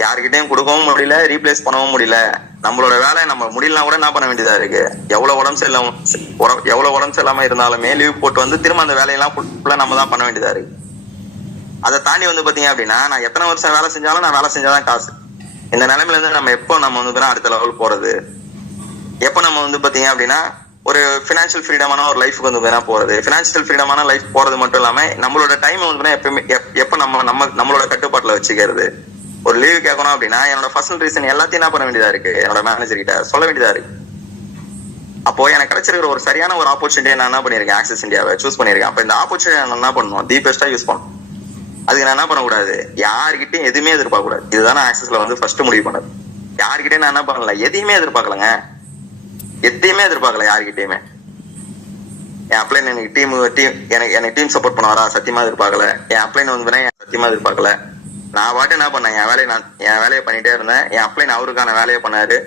யாருக்கிட்டையும் கொடுக்கவும் முடியல, ரீப்ளேஸ் பண்ணவும் முடியல. நம்மளோட வேலை நம்ம முடியலாம் கூட என்ன பண்ண வேண்டியதா இருக்கு. எவ்வளவு உடம்பு சரியில்லாம இருந்தாலுமே லீவ் போட்டு வந்து திரும்ப அந்த வேலையெல்லாம் ஃபுல்லா நம்ம தான் பண்ண வேண்டியதா இருக்கு. அதை தாண்டி வந்து பாத்தீங்க அப்படின்னா, நான் எத்தனை வருஷம் வேலை செஞ்சாலும் நான் வேலை செஞ்சாதான் காசு. இந்த நிலைமையில இருந்து நம்ம எப்போ நம்ம வந்து அடுத்த லெவல் போறது, எப்ப நம்ம வந்து பாத்தீங்க அப்படின்னா ஒரு பினான்சியல் ஃப்ரீடமான ஒரு லைஃப்க்கு வந்து போறது. பினான்சியல் ஃப்ரீடமான லைஃப் போறது மட்டும் இல்லாம நம்மளோட டைம் வந்து எப்பயுமே எப்ப நம்மளோட கட்டுப்பாட்டுல வச்சுக்கிறது. ஒரு லீவ் கேட்கணும் அப்படின்னா என்னோட பர்சனல் ரீசன் எல்லாத்தையும் என்ன பண்ண வேண்டியதா இருக்கு, என்னோட மேனேஜர் கிட்ட சொல்ல வேண்டியதா இருக்கு. அப்போ எனக்கு கிடைச்சிருக்கிற ஒரு சரியான ஒரு ஆப்பர்ச்சுனிட்டியை நான் என்ன பண்ணிருக்கேன், ஆக்சஸ் இந்தியாவை சூஸ் பண்ணிருக்கேன். அப்ப இந்த ஆப்பர்ச்சுனிட்டி நான் என்ன பண்ணணும், தி பெஸ்டா யூஸ் பண்ணணும். அதுக்கு நான் என்ன பண்ணக்கூடாது, யாருக்கிட்டையும் எதுவுமே எதிர்பார்க்க கூடாது. இதுதானே ஆக்சஸ்ல வந்து ஃபர்ஸ்ட் முடிவு பண்ணது. யாருக்கிட்டையும் நான் என்ன பண்ணல, எதையுமே எதிர்பார்க்கலங்க, எதையுமே எதிர்பார்க்கல யாருக்கிட்டையுமே. என் அப்ளைன் எனக்கு டீம் சப்போர்ட் பண்ணுவாரா, சத்தியமா எதிர்பார்க்கல. என் அப்ளைன் வந்து சத்தியமா எதிர்பார்க்கல. நான் பாட்டு என்ன பண்ணேன், என் வேலையை பண்ணிட்டே இருந்தேன். என் அப்ளைன் அவருக்கான வேலையை பண்ணாரு.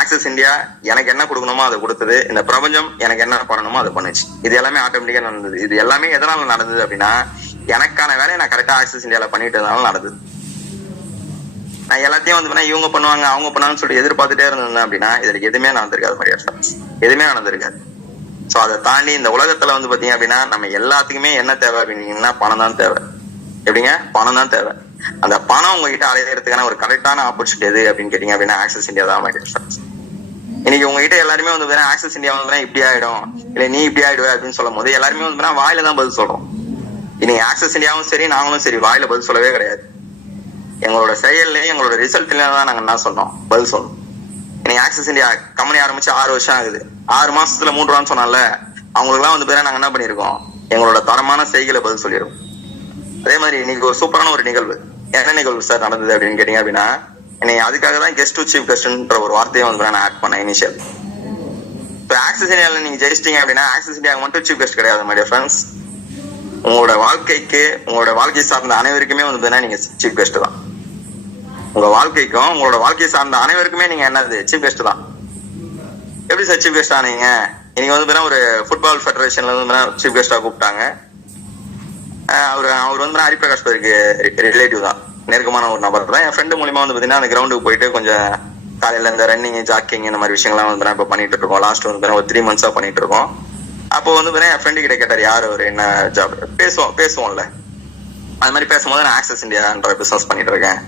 ஆக்சஸ் இந்தியா எனக்கு என்ன கொடுக்கணுமோ அதை கொடுத்தது. இந்த பிரபஞ்சம் எனக்கு என்ன பண்ணணுமோ அதை பண்ணுச்சு. இது எல்லாமே ஆட்டோமேட்டிக்கா நடந்தது. இது எல்லாமே எதனால நடந்தது அப்படின்னா, எனக்கான வேலையை நான் கரெக்டா ஆக்சஸ் இந்தியால பண்ணிட்டதுனால நடந்தது. நான் எல்லாத்தையும் வந்து இவங்க பண்ணுவாங்க அவங்க பண்ணுவாங்கன்னு சொல்லிட்டு எதிர்பார்த்துட்டே இருந்தேன் அப்படின்னா இதுக்கு எதுவுமே நடந்திருக்காது. மாதிரியா எதுவுமே நடந்திருக்காது. சோ அதை தாண்டி இந்த உலகத்துல வந்து பாத்தீங்க அப்படின்னா நம்ம எல்லாத்துக்குமே என்ன தேவை அப்படின்னா பணம் தான் தேவை. எப்படிங்க, பணம் தான் தேவை. அந்த பணம் உங்ககிட்ட அடையிறதுக்கான ஒரு கரெக்டான ஆப்பர்ச்சுனிட்டி எது அப்படின்னு கேட்டீங்க அப்படின்னா ஆக்சஸ் இந்தியா தான். இன்னைக்கு உங்ககிட்ட எல்லாருமே வந்து ஆக்சஸ் இந்தியா வந்து இப்படி ஆயிடும், இல்ல நீ இப்படி ஆயிடுவ அப்படின்னு சொல்லும் போது எல்லாருமே வந்து வாயில தான் பதில் சொல்றோம். இன்னைக்கு ஆக்சஸ் இந்தியாவும் சரி நாங்களும் சரி வாயில பதில் சொல்லவே கிடையாது. எங்களோட செயல்லையும் எங்களோட ரிசல்ட்லயும் தான் நாங்க என்ன சொன்னோம், பதில் சொன்னோம். இன்னைக்கு ஆக்சஸ் இந்தியா கம்பெனி ஆரம்பிச்சு 6 வருஷம் ஆகுது. 6 மாசத்துல 3 ரூபான்னு சொன்னால அவங்களுக்கு எல்லாம் வந்து நாங்க என்ன பண்ணிருக்கோம், எங்களோட தரமான செய்களை பதில் சொல்லிருக்கோம். அதே மாதிரி இன்னைக்கு ஒரு சூப்பரான ஒரு நிகழ்வு, என்ன நிகழ்வு சார் நடந்தது அப்படின்னு கேட்டீங்க அப்படின்னா, இன்னைக்கு அதுக்காக தான் கெஸ்ட் டு சீஃப் கெஸ்ட்ன்ற ஒரு வார்த்தையை வந்து நான் ஆட் பண்ணேன் இனிஷியல். இப்போ ஆக்சஸ் இந்தியால நீங்க ஜெயிச்சிட்டீங்க அப்படின்னா ஆக்சஸ் இந்தியா மட்டும் சீஃப் கெஸ்ட் கிடையாது மை டியர் ஃப்ரெண்ட்ஸ். உங்களோட வாழ்க்கை சார்ந்த அனைவருக்குமே வந்து நீங்க சீஃப் கெஸ்ட் தான். உங்க வாழ்க்கைக்கும் உங்களோட வாழ்க்கை சார்ந்த அனைவருக்குமே நீங்க என்னது, சீஃப் கெஸ்ட் தான். எப்படி சார் சீஃப் கெஸ்ட் ஆனீங்க? இன்னைக்கு வந்து ஒரு ஃபுட்பால் ஃபெடரேஷன்ல வந்து சீஃப் கெஸ்டா கூப்பிட்டாங்க. அவர் வந்து ஹரிபிரகாஷ் ரிலேட்டிவ் தான், நெருக்கமான ஒரு நபர் தான். என் ஃப்ரெண்டு மூலியமா வந்து பாத்தீங்கன்னா அந்த கிரவுண்டுக்கு போயிட்டு கொஞ்சம் காலையில இந்த ரன்னிங் ஜாக்கிங் இந்த மாதிரி விஷயங்கள்லாம் வந்து இப்ப பண்ணிட்டு இருக்கோம். லாஸ்ட் வந்து ஒரு 3 months பண்ணிட்டு இருக்கோம். அப்போ வந்து என் ஃப்ரெண்டு கிட்ட கேட்டார், யாரு அவர், என்ன ஜாப், பேசுவோம்ல. அது மாதிரி பேசும்போது நான் ஆக்சஸ் இந்தியான்ற பிசினஸ் பண்ணிட்டு இருக்கேன்.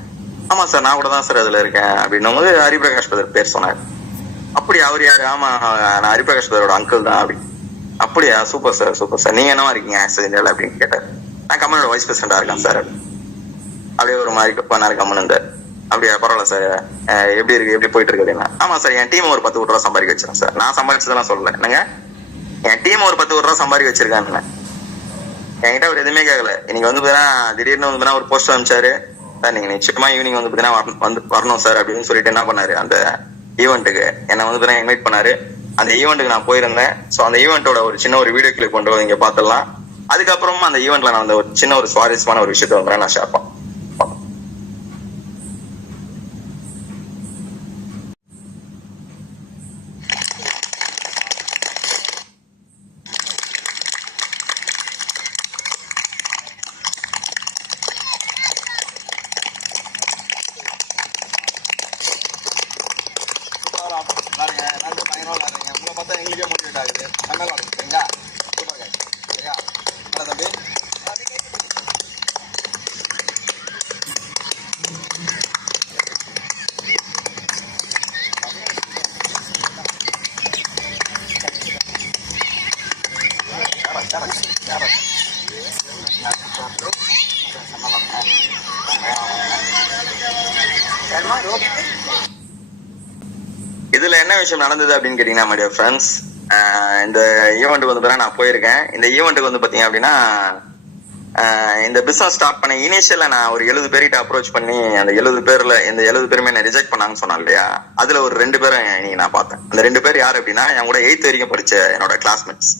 ஆமா சார் நான் கூட தான் சார் அதுல இருக்கேன் அப்படின்னும் போது ஹரிபிரகாஷ் பேர் சொன்னார். அப்படி அவர் யாரு? ஆமா நான் ஹரிபிரகாஷ் அங்கிள் தான். அப்படி அப்படியா, சூப்பர் சார் நீங்க என்னவா இருக்கீங்க ஆக்சஸ் இந்தியால அப்படின்னு கேட்டார். நான் கம்பெனியோட வைஸ் பிரசிடண்டா இருக்கேன் சார். அப்படியே ஒரு மாதிரி பண்ணாரு கம்பெனி. அப்படியா, பரவாயில்ல சார், எப்படி போயிட்டு இருக்கு? ஆமா சார் என் டீம் ஒரு 10 கோடி ரூபா சம்பாதிக்க வச்சிருக்கேன் சார். நான் சம்பாதிச்சதெல்லாம் சொல்லல, என்னங்க என் டீம் ஒரு 10 கோடி ரூபா சம்பாதிக்க வச்சிருக்காங்க. என்கிட்ட அவர் எதுவுமே கேட்கல. இன்னைக்கு வந்து திடீர்னு வந்து ஒரு போஸ்ட் அனுப்பிச்சாரு, சார் நீங்க நிச்சயமா ஈவினிங் வந்து வரணும் சார் அப்படின்னு சொல்லிட்டு என்ன பண்ணாரு, அந்த ஈவெண்ட்டுக்கு என்ன வந்து இன்வைட் பண்ணாரு. அந்த ஈவெண்ட்டுக்கு நான் போயிருந்தேன். ஸோ அந்த ஈவெண்ட்டோட ஒரு சின்ன ஒரு வீடியோ கிளிப் கொண்டு வந்து இங்க பாத்துடலாம். அதுக்கப்புறமா அந்த ஈவெண்ட்ல நான் அந்த ஒரு சின்ன ஒரு சுவாரஸ்யமான ஒரு விஷயத்த வந்து நான் ஷேர் பண்ணேன். சரிங்களா? சரியா? தம்பி இதுல என்ன விஷயம் நடந்தது அப்படின்னு கேட்டீங்கன்னா, மை டியர் ஃப்ரெண்ட்ஸ், இந்த ஈவெண்ட்டுக்கு வந்து பாத்தீங்கன்னா நான் போயிருக்கேன். இந்த ஈவெண்ட்டுக்கு வந்து பாத்தீங்க அப்படின்னா, இந்த பிசினஸ் ஸ்டார்ட் பண்ண இனிஷியல்ல நான் ஒரு 70 பேர்கிட்ட அப்ரோச் பண்ணி அந்த 70 பேர்ல இந்த 70 பேருமே என்ன ரிஜெக்ட் பண்ணாங்கன்னு சொன்னாங்க இல்லையா, அதுல ஒரு 2 பேரை இன்னைக்கு நான் பார்த்தேன். அந்த 2 பேர் யாரு அப்படின்னா, என் கூட 8th வரைக்கும் படிச்ச என்னோட கிளாஸ்மேட்ஸ்,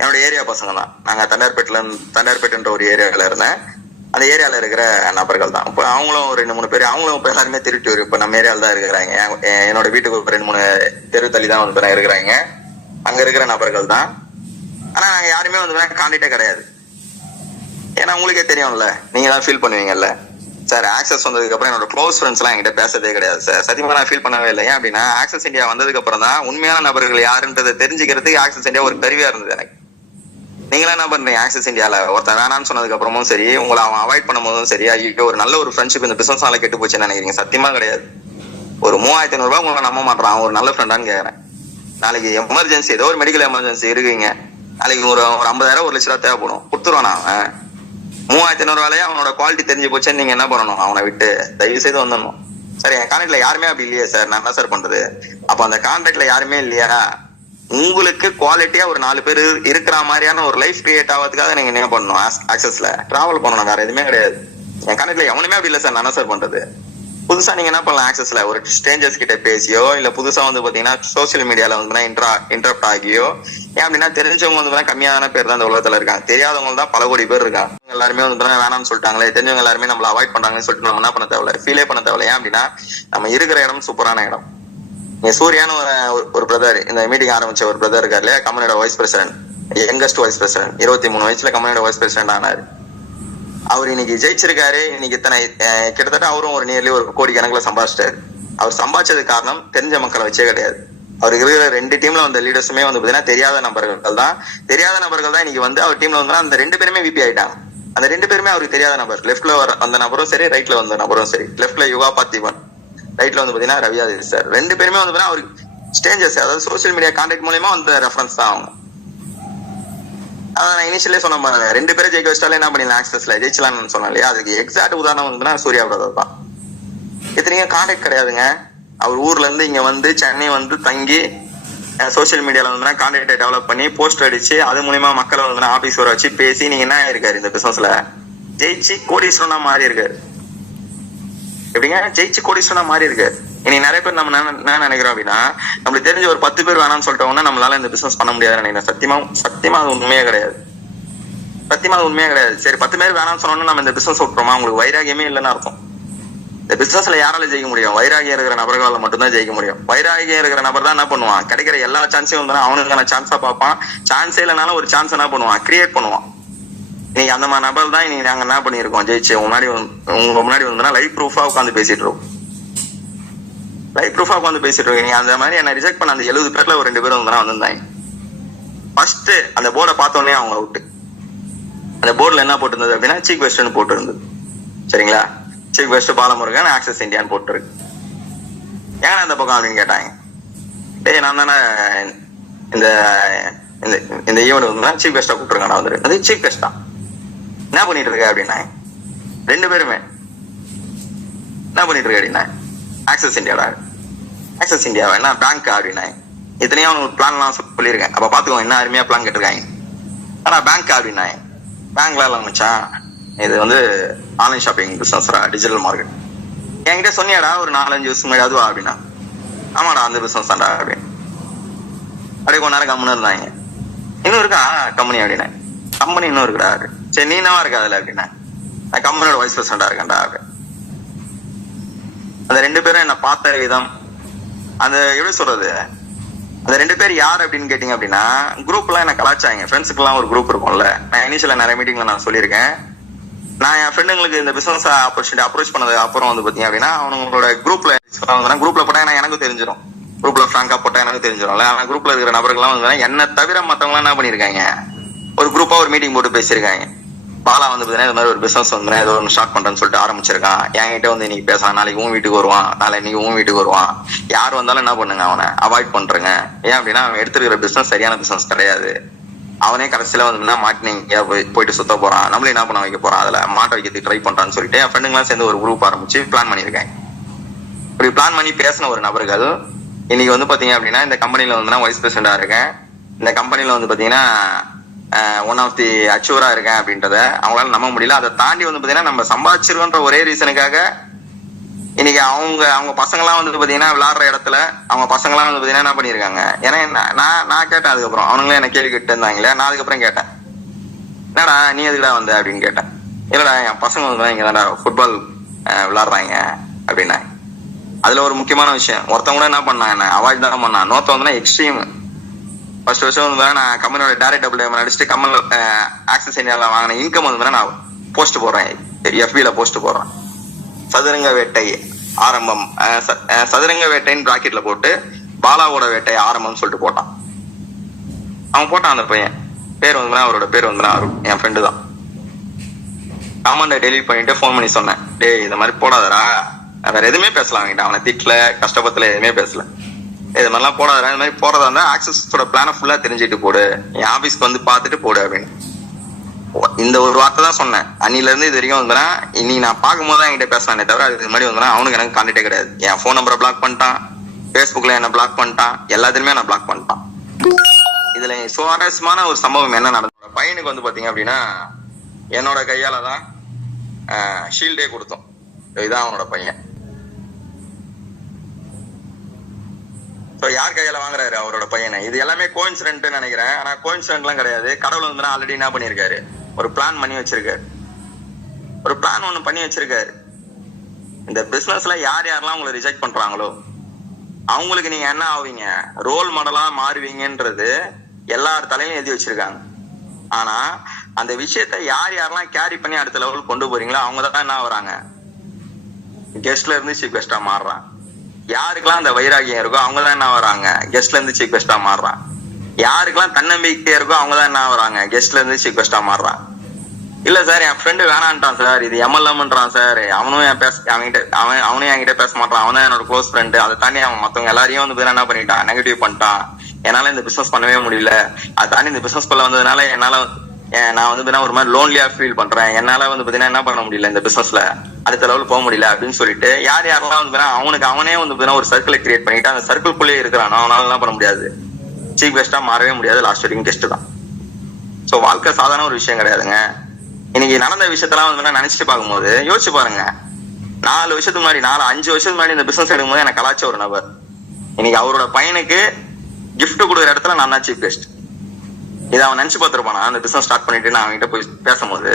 என்னோட ஏரியா பசங்க தான். நாங்க தண்டார்பேட்டுன்ற ஒரு ஏரியால இருந்தேன். அந்த ஏரியால இருக்கிற நபர்கள் தான். இப்போ அவங்களும் ஒரு 2-3 பேர், அவங்களும் இப்ப எல்லாருமே திருட்டூர், இப்ப நம்ம ஏரியால தான் இருக்கிறாங்க. என்னோட வீட்டுக்கு ஒரு 2-3 தெரு தள்ளி தான் வந்து இருக்கிறாங்க. அங்க இருக்கிற நபர்கள் தான். ஆனா நாங்க யாருமே வந்து கான்டாக்டே கிடையாது. ஏன்னா உங்களுக்கே தெரியும்ல, நீங்க தான் ஃபீல் பண்ணுவீங்கல்ல சார். ஆக்சஸ் வந்ததுக்கு அப்புறம் என்னோட க்ளோஸ் ஃப்ரெண்ட்ஸ் எல்லாம் என்கிட்ட பேசதே கிடையாது சார். சத்தியமா நான் ஃபீல் பண்ணவே இல்லை. ஏன் அப்படின்னா, ஆக்சஸ் இந்தியா வந்ததுக்கு அப்புறம் தான் உண்மையான நபர்கள் யாருன்றதை தெரிஞ்சுக்கிறதுக்கு ஆக்சஸ் இந்தியா ஒரு கருவியா இருந்தது எனக்கு. நீங்களா என்ன பண்றீங்க? ஆக்சஸ் இந்தியால ஒருத்தன் வேணான்னு சொன்னதுக்கு அப்புறமும் சரி, உங்களை அவன் அவாய்ட் பண்ணும் போதும் சரி, ஐயோ ஒரு நல்ல ஒரு ஃப்ரெண்ட்ஷிப் இந்த பிசினஸ்னால கெட்டு போச்சுன்னு நினைக்கிறீங்க? சத்தியமா கிடையாது. ஒரு 3500 ரூபாய் உங்களை நம்ப மாட்டான், ஒரு நல்ல ஃப்ரெண்டான்னு கேட்கறேன். நாளைக்கு எமர்ஜென்சி, ஏதோ ஒரு மெடிக்கல் எமர்ஜென்சி இருக்குங்க, நாளைக்கு ஒரு 50,000 1 லட்ச ரூபா தேவைப்படும், கொடுத்துருவான். அவன் 3500 ரூபாயே அவனோட குவாலிட்டி தெரிஞ்சு போச்சுன்னு நீங்க என்ன பண்ணணும்? அவனை விட்டு தயவு செய்து வந்துடணும். சரி, என் கான்டாக்ட்ல யாருமே அப்படி இல்லையே சார், நான் என்ன சார் பண்றது? அப்ப அந்த கான்டாக்ட்ல யாருமே இல்லையா, உங்களுக்கு குவாலிட்டியா ஒரு 4 பேர் இருக்கிற மாதிரியான ஒரு லைஃப் கிரியேட் ஆகிறதுக்காக நீங்க என்ன பண்ணணும்? ஆக்சஸ்ல டிராவல் பண்ணணும், வேற எதுவுமே கிடையாது. என் கணக்குல எவனுமே அப்படி இல்லை சார், நான் என்ன சார் பண்றது? புதுசா நீங்க என்ன பண்ணலாம்? ஆக்சஸ்ல ஒரு ஸ்ட்ரேஞ்சர்ஸ் கிட்ட பேசியோ, இல்ல புதுசா வந்து பாத்தீங்கன்னா சோசியல் மீடியால வந்து இன்டரப்ட் ஆகியோ, ஏன் அப்படின்னா தெரிஞ்சவங்க வந்து கம்மியான பேர் தான் இந்த உலகத்துல இருக்காங்க. தெரியாதவங்க தான் பல கோடி பேர் இருக்காங்க. எல்லாருமே வந்து வேணாம்னு சொல்லிட்டாங்களே, தெரிஞ்சவங்க எல்லாருமே நம்மள அவாய்ட் பண்றாங்கன்னு சொல்லிட்டு நம்ம என்ன பண்ண தேவையில்ல, ஃபீலே பண்ண தேவையில்ல. ஏன் அப்படின்னா, நம்ம இருக்கிற இடம் சூப்பரான இடம். சூர்யான்னு ஒரு பிரதர், இந்த மீட்டிங் ஆரம்பிச்ச ஒரு பிரதர் இருக்காரு இல்லையா, கம்பெனியோட vice president, youngest vice president, 23 வயசுல கம்பெனியோட வைஸ் பிரசிடென்ட் ஆனாரு. அவர் இன்னைக்கு ஜெயிச்சிருக்காரு. இன்னைக்கு இத்தனை கிட்டத்தட்ட அவரும் ஒரு நியர்லி ஒரு கோடி கணக்குல சம்பாதிச்சிட்டாரு. அவர் சம்பாதிச்சது காரணம் தெரிஞ்ச மக்களை வச்சே கிடையாது. அவருக்கு இருக்கிற 2 டீம்ல வந்த லீடர்ஸுமே வந்து பாத்தீங்கன்னா தெரியாத நபர்கள் தான். தெரியாத நபர்கள் தான் இன்னைக்கு வந்து அவர் டீம்ல வந்து அந்த 2 பேருமே விபி ஆயிட்டாங்க. அந்த 2 பேருமே அவருக்கு தெரியாத நபர். லெஃப்ட்ல வந்த நபரும் சரி, ரைட்ல வந்த நபரும் சரி. லெஃப்ட்ல யுகா பார்த்திபன், ரைட்ல வந்து பாத்தீங்கன்னா ரவியாதி சார். 2 பேருமே வந்து அவருக்கு ஸ்ட்ரேஞ்சர்ஸ், அதாவது சோசியல் மீடியா கான்டாக்ட் மூலமா வந்த ரெஃபரன்ஸ் தான் அவங்க. அதான் நான் இனிஷியலே சொன்ன பாருங்க, 2 பேரும் ஜெயிக்க வச்சாலே என்ன பண்ணிடலாம், ஆக்சஸ்ல ஜெயிச்சலாம்னு சொன்னேன் இல்லையா. அதுக்கு எக்ஸாக்ட் உதாரணம் வந்து சூர்யா பிரதர் தான். இத்தனைக்கும் கான்டாக்ட் கிடையாதுங்க. அவர் ஊர்ல இருந்து இங்க வந்து சென்னை வந்து தங்கி சோசியல் மீடியால வந்து கான்டாக்டை டெவலப் பண்ணி போஸ்டர் அடிச்சு அது மூலியமா மக்களை வந்து ஆபீஸ் வர வச்சு பேசி நீங்க என்ன இருக்காரு இந்த பிசினஸ்ல ஜெயிச்சு கோடீஸ்வரனா மாறி இருக்காரு. எப்படிங்க ஜெயிச்சு கோடீஸ்வரனா மாறி இருக்காரு. இனி நிறைய பேர் நம்ம என்ன நினைக்கிறோம் அப்படின்னா, நம்மளுக்கு தெரிஞ்ச ஒரு 10 பேர் வேணாம்னு சொல்லிட்டோம்னா நம்மளால இந்த பிசினஸ் பண்ண முடியாதுன்னு நினைக்கிறேன். சத்தியமா அது உண்மையே கிடையாது. சத்தியமா அது உண்மையே கிடையாது. சரி, 10 பேர் வேணாம்னு சொன்னோம்னா நம்ம இந்த பிசினஸ் விட்டுறோமா? உங்களுக்கு வைராகியமே இல்லைன்னு அர்த்தம். இந்த பிசினஸ்ல யாரால ஜெயிக்க முடியும்? வைராகியம் இருக்கிற நபர்களால மட்டும்தான் ஜெயிக்க முடியும். வைராகியம் இருக்கிற நபர் தான் என்ன பண்ணுவான், கிடைக்கிற எல்லா சான்ஸையும் வந்து அவனுக்கான சான்ஸா பார்ப்பான். சான்ஸே இல்லைனாலும் ஒரு சான்ஸ் என்ன பண்ணுவான், கிரியேட் பண்ணுவான். நீங்க அந்த மாதிரி நபர் தான் இன்னைக்கு நாங்க என்ன பண்ணிருக்கோம், ஜெயிச்சு உங்க முன்னாடி வந்து லைவ் ப்ரூஃபா உட்காந்து பேசிட்டு இருக்கோம். லைவ் ப்ரூஃபா உட்காந்து பேசிட்டு இருக்கீங்க. அந்த மாதிரி என்ன ரிஜெக்ட் பண்ண அந்த 70 பேர்ல ஒரு 2 பேரும் வந்து வந்திருந்தாங்க. ஃபர்ஸ்ட் அந்த போர்டை பார்த்தோன்னே அவங்க அவுட்டு. அந்த போர்டில் என்ன போட்டிருந்தது அப்படின்னா, சீஃப் கெஸ்ட்னு போட்டு இருந்தது. சரிங்களா? சீஃப் கெஸ்ட் பாலமுருகன், ஆக்சஸ் இந்தியான்னு போட்டுருக்கு. ஏன்னா அந்த பக்கம் அப்படின்னு கேட்டாங்க. டேய், நான் தானே இந்த இந்த ஈவெண்ட் வந்து சீஃப் கெஸ்டா கூப்பிட்டுருக்கேன். நான் வந்து அது சீஃப் கெஸ்டா என்ன பண்ணிட்டு இருக்க அப்படின்னா, 2 பேருமே என்ன பண்ணிட்டு இருக்க அப்படின்னா, ஆக்சஸ் இந்தியாடா. ஆக்சஸ் இந்தியாவா என்ன பேங்க் அப்படின்னா, இத்தனையும் அவனுக்கு பிளான்லாம் சொல்லியிருக்கேன். அப்ப பாத்துக்கோங்க என்ன அருமையா பிளான் கேட்டிருக்காங்க. ஆனா பேங்க் அப்படின்னா, பேங்க்ல எல்லாம் மச்சான் இது வந்து online shopping business, digital market. என்கிட்ட சொன்னியாடா ஒரு 4-5 வருஷம் முன்னாடி அதுவா அப்படின்னா, ஆமாடா அந்த பிசினஸ் தான்டா அப்படின்னு. அப்படியே கொஞ்ச நேரம் கம்முன்னு இருந்தாங்க. இன்னும் இருக்கா கம்பெனி அப்படின்னா, கம்பெனி இன்னும் இருக்குடா. சரி, நீ என்னவா இருக்கா அதுல அப்படின்னா, நான் கம்பெனியோட வைஸ் பிரசிடண்டா இருக்கேன்டா. அந்த 2 பேரும் என்ன பார்த்த விதம், அந்த எப்படி சொல்றது, அந்த 2 பேர் யார் அப்படின்னு கேட்டீங்க அப்படின்னா, குரூப் எல்லாம் என்ன கலாச்சாங்க. ஃப்ரெண்ட்ஸுக்கு எல்லாம் ஒரு குரூப் இருக்கும்ல. நான் இனிஷியலா நிறைய மீட்டிங்ல நான் சொல்லியிருக்கேன். நான் என் ஃப்ரெண்டுங்களுக்கு இந்த பிசினஸ் ஆப்பர்ச்சுனிட்டி அப்ரோச் பண்ணது அப்புறம் வந்து பாத்தீங்க அப்படின்னா, அவங்களோட குரூப்ல போட்டா எனக்கும் தெரிஞ்சிடும் குரூப்ல ஃப்ராங்கா போட்டா எனக்கு தெரிஞ்சிடும்ல. ஆனா குரூப்ல இருக்கிற நபர்கள்லாம் வந்து என்ன தவிர மத்தவங்க என்ன பண்ணிருக்காங்க, ஒரு குரூப்பா ஒரு மீட்டிங் போட்டு பேசியிருக்காங்க. பாலா வந்து பாத்தீங்கன்னா இந்த மாதிரி ஒரு பிசினஸ் வந்து ஏதோ ஒன்று ஸ்டார்ட் பண்றேன்னு சொல்லிட்டு ஆரம்பிச்சிருக்கான். என்கிட்ட வந்து இன்னைக்கு பேசலாம், நாளைக்கு உன் வீட்டுக்கு வருவான், நாளை இன்னைக்கு உன் வீட்டுக்கு வருவான். யார் வந்தாலும் என்ன பண்ணுங்க, அவனை அவாய்ட் பண்றேங்க. ஏன் அப்படின்னா அவன் எடுத்துருக்கிற பிசினஸ் சரியான பிசினஸ் கிடையாது. அவனே கடைசியில வந்து மாட்டினீங்க போயிட்டு சுத்த போறான், நம்மளும் என்ன பண்ண வைக்க போறான், அதுல மாட்ட வைக்கிறதுக்கு ட்ரை பண்றான்னு சொல்லிட்டு என் ஃப்ரெண்டுங்களாம் சேர்ந்து ஒரு குரூப் ஆரம்பிச்சு பிளான் பண்ணிருக்கேன். இப்படி பிளான் பண்ணி பேசின ஒரு நபர்கள் இன்னைக்கு வந்து பாத்தீங்க அப்படின்னா இந்த கம்பெனில வந்து நான் வைஸ் பிரசிடண்டா இருக்கேன். இந்த கம்பெனில வந்து பாத்தீங்கன்னா ஒன் ஆஃப் தி அச்சீவரா இருக்கேன் அப்படின்றத அவங்களால நம்ப முடியல. அதை தாண்டி வந்து பாத்தீங்கன்னா நம்ம சம்பாதிச்சிருக்கோன்ற ஒரே ரீசனுக்காக இன்னைக்கு அவங்க பசங்களாம் வந்து பாத்தீங்கன்னா விளையாடுற இடத்துல அவங்க பசங்களாம் வந்து பாத்தீங்கன்னா என்ன பண்ணிருக்காங்க. ஏன்னா நான் கேட்டேன், அதுக்கப்புறம் அவனுங்களே என்ன கேள்வி கேட்டு இருந்தாங்களே, நான் அதுக்கப்புறம் கேட்டேன், என்னடா நீ எதுக்குடா வந்த அப்படின்னு கேட்டேன். இல்லடா என் பசங்க வந்து இங்க தான்டா ஃபுட்பால் விளையாடுறாங்க அப்படின்னா. அதுல ஒரு முக்கியமான விஷயம், ஒருத்தவங்க கூட என்ன பண்ணான், என்ன அவாய்ட் தான் பண்ணான். நோத்த வந்து எக்ஸ்ட்ரீம். ஃபர்ஸ்ட் வருஷம் வந்து நான் கம்பெனியோட டைரக்ட் டபுள் அடிச்சுட்டு கம்பெனி ஆக்சஸ் இந்தியாவில் வாங்கின இன்கம் வந்து நான் போஸ்ட் போடுறேன், எஃபில போஸ்ட் போடுறேன். சதுரங்க வேட்டை ஆரம்பம், சதுரங்க வேட்டைன்னு பிராக்கெட்ல போட்டு பாலாவோட வேட்டை ஆரம்பம்னு சொல்லிட்டு போட்டான். அவன் போட்டான் அந்த பையன் பேர் வந்து அவரோட பேர் வந்து அருண், என் ஃப்ரெண்டு தான். கமெண்ட்டை டெலிட் பண்ணிட்டு ஃபோன் பண்ணி சொன்னேன், டேய் இந்த மாதிரி போடாதரா, வேற எதுவுமே பேசலாம் அவன்கிட்ட, அவனை திட்டல கஷ்டப்பத்துல எதுவுமே பேசல, இது மாதிரிலாம் போடாதரா, இந்த மாதிரி போறதா இருந்தா ஆக்சஸோட பிளான ஃபுல்லா தெரிஞ்சுட்டு போடு, என் ஆபீஸ்க்கு வந்து பாத்துட்டு போடு அப்படின்னு. இந்த ஒரு வார்த்தை தான் சொன்னேன். அன்னில இருந்து இது வரைக்கும் வந்தா இன்னைக்கு நான் பார்க்கும்போது தான் என்கிட்ட பேசினானே தவிர அதுக்கு முன்னாடி வந்தா அவனுக்கு எனக்கு கான்டாக்டே கிடையாது. என் ஃபோன் நம்பரை பிளாக் பண்ணிட்டான், பேஸ்புக்ல என்ன பிளாக் பண்ணிட்டான், எல்லாத்துலயுமே நான் பிளாக் பண்ணிட்டான். இதுல சுவாரஸ்யமான ஒரு சம்பவம் என்ன நடந்தது, பையனுக்கு வந்து பாத்தீங்க அப்படின்னா என்னோட கையால தான் ஷீல்டே கொடுத்தோம். இதுதான் அவனோட பையன். யார் கையால வாங்குறாரு அவரோட பையனை, இது எல்லாமே கோயின்சிடென்ட் நினைக்கிறேன். ஆனா கோயின்சிடென்ட் எல்லாம் கிடையாது. கடவுள் வந்து ஆல்ரெடி என்ன பண்ணிருக்காரு, ஒரு பிளான் பண்ணி வச்சிருக்காரு, ஒரு பிளான் ஒண்ணு பண்ணி வச்சிருக்காரு. இந்த பிசினஸ்ல யார் யாரெல்லாம் உங்களை ரிஜெக்ட் பண்றாங்களோ அவங்களுக்கு நீங்க என்ன ஆவீங்க, ரோல் மாடலா மாறுவீங்கன்றது எல்லார் தலையிலும் எழுதி வச்சிருக்காங்க. ஆனா அந்த விஷயத்த யார் யாரெல்லாம் கேரி பண்ணி அடுத்த லெவல் கொண்டு போறீங்களோ அவங்க தான் என்ன ஆகுறாங்க, கெஸ்ட்ல இருந்து சீஃப் கெஸ்டா மாறுறாங்க. யாருக்கெல்லாம் அந்த வைராகியம் இருக்கோ அவங்கதான் என்ன வராங்க, கெஸ்ட்ல இருந்து சீஃப் கெஸ்டா மாறுறான். யாருக்கெல்லாம் தன்னம்பிக்கை இருக்கோ அவங்கதான் என்ன வராங்க, கெஸ்ட்ல இருந்து சீஃப் கெஸ்டா மாறுறான். இல்ல சார் என் ஃப்ரெண்டு வேணான்ட்டான் சார், இது எம்எல்எம்ன்றான் சார், அவனும் என்கிட்ட பேச மாட்டான், அவன் தான் என்னோட க்ளோஸ் ஃப்ரெண்டு, அதை தாண்டி அவன் மத்தவங்க எல்லாரையும் வந்து என்ன பண்ணிட்டான், நெகட்டிவ் பண்ணிட்டான், என்னால இந்த பிசினஸ் பண்ணவே முடியல, அதை தாண்டி இந்த பிசினஸ் குள்ள வந்ததுனால என்னால நான் வந்து ஒரு மாதிரி லோன்லியா ஃபீல் பண்றேன், என்னால வந்து பாத்தீங்கன்னா என்ன பண்ண முடியல, இந்த பிசினஸ்ல அடுத்த லெவல் போக முடியல அப்படின்னு சொல்லிட்டு யார் யாரெல்லாம் வந்து அவனுக்கு அவனே வந்து ஒரு சர்க்கிளை கிரியேட் பண்ணிட்டு அந்த சர்க்கிள்குள்ளேயே இருக்கிறான். அவனால என்ன பண்ண முடியாது, சீஃப் கெஸ்டா மாறவே முடியாது, லாஸ்ட் வரைக்கும் கெஸ்ட் தான். சோ வாழ்க்கை சாதாரண ஒரு விஷயம் கிடையாதுங்க. இன்னைக்கு நடந்த விஷயத்தெல்லாம் வந்து நினைச்சிட்டு பார்க்கும்போது யோசிச்சு பாருங்க, 4 வருஷத்துக்கு முன்னாடி 5 வருஷத்துக்கு முன்னாடி இந்த பிசினஸ் எடுக்கும்போது எனக்கு கலாச்ச ஒரு நபர், இன்னைக்கு அவரோட பையனுக்கு கிஃப்ட் கொடுக்குற இடத்துல நான் தான் சீஃப் கெஸ்ட். இதை அவன் நினைச்சு பார்த்திருப்பானா, அந்த பிசினஸ் ஸ்டார்ட் பண்ணிட்டு நான் அவன்கிட்ட போய் பேசும்போது,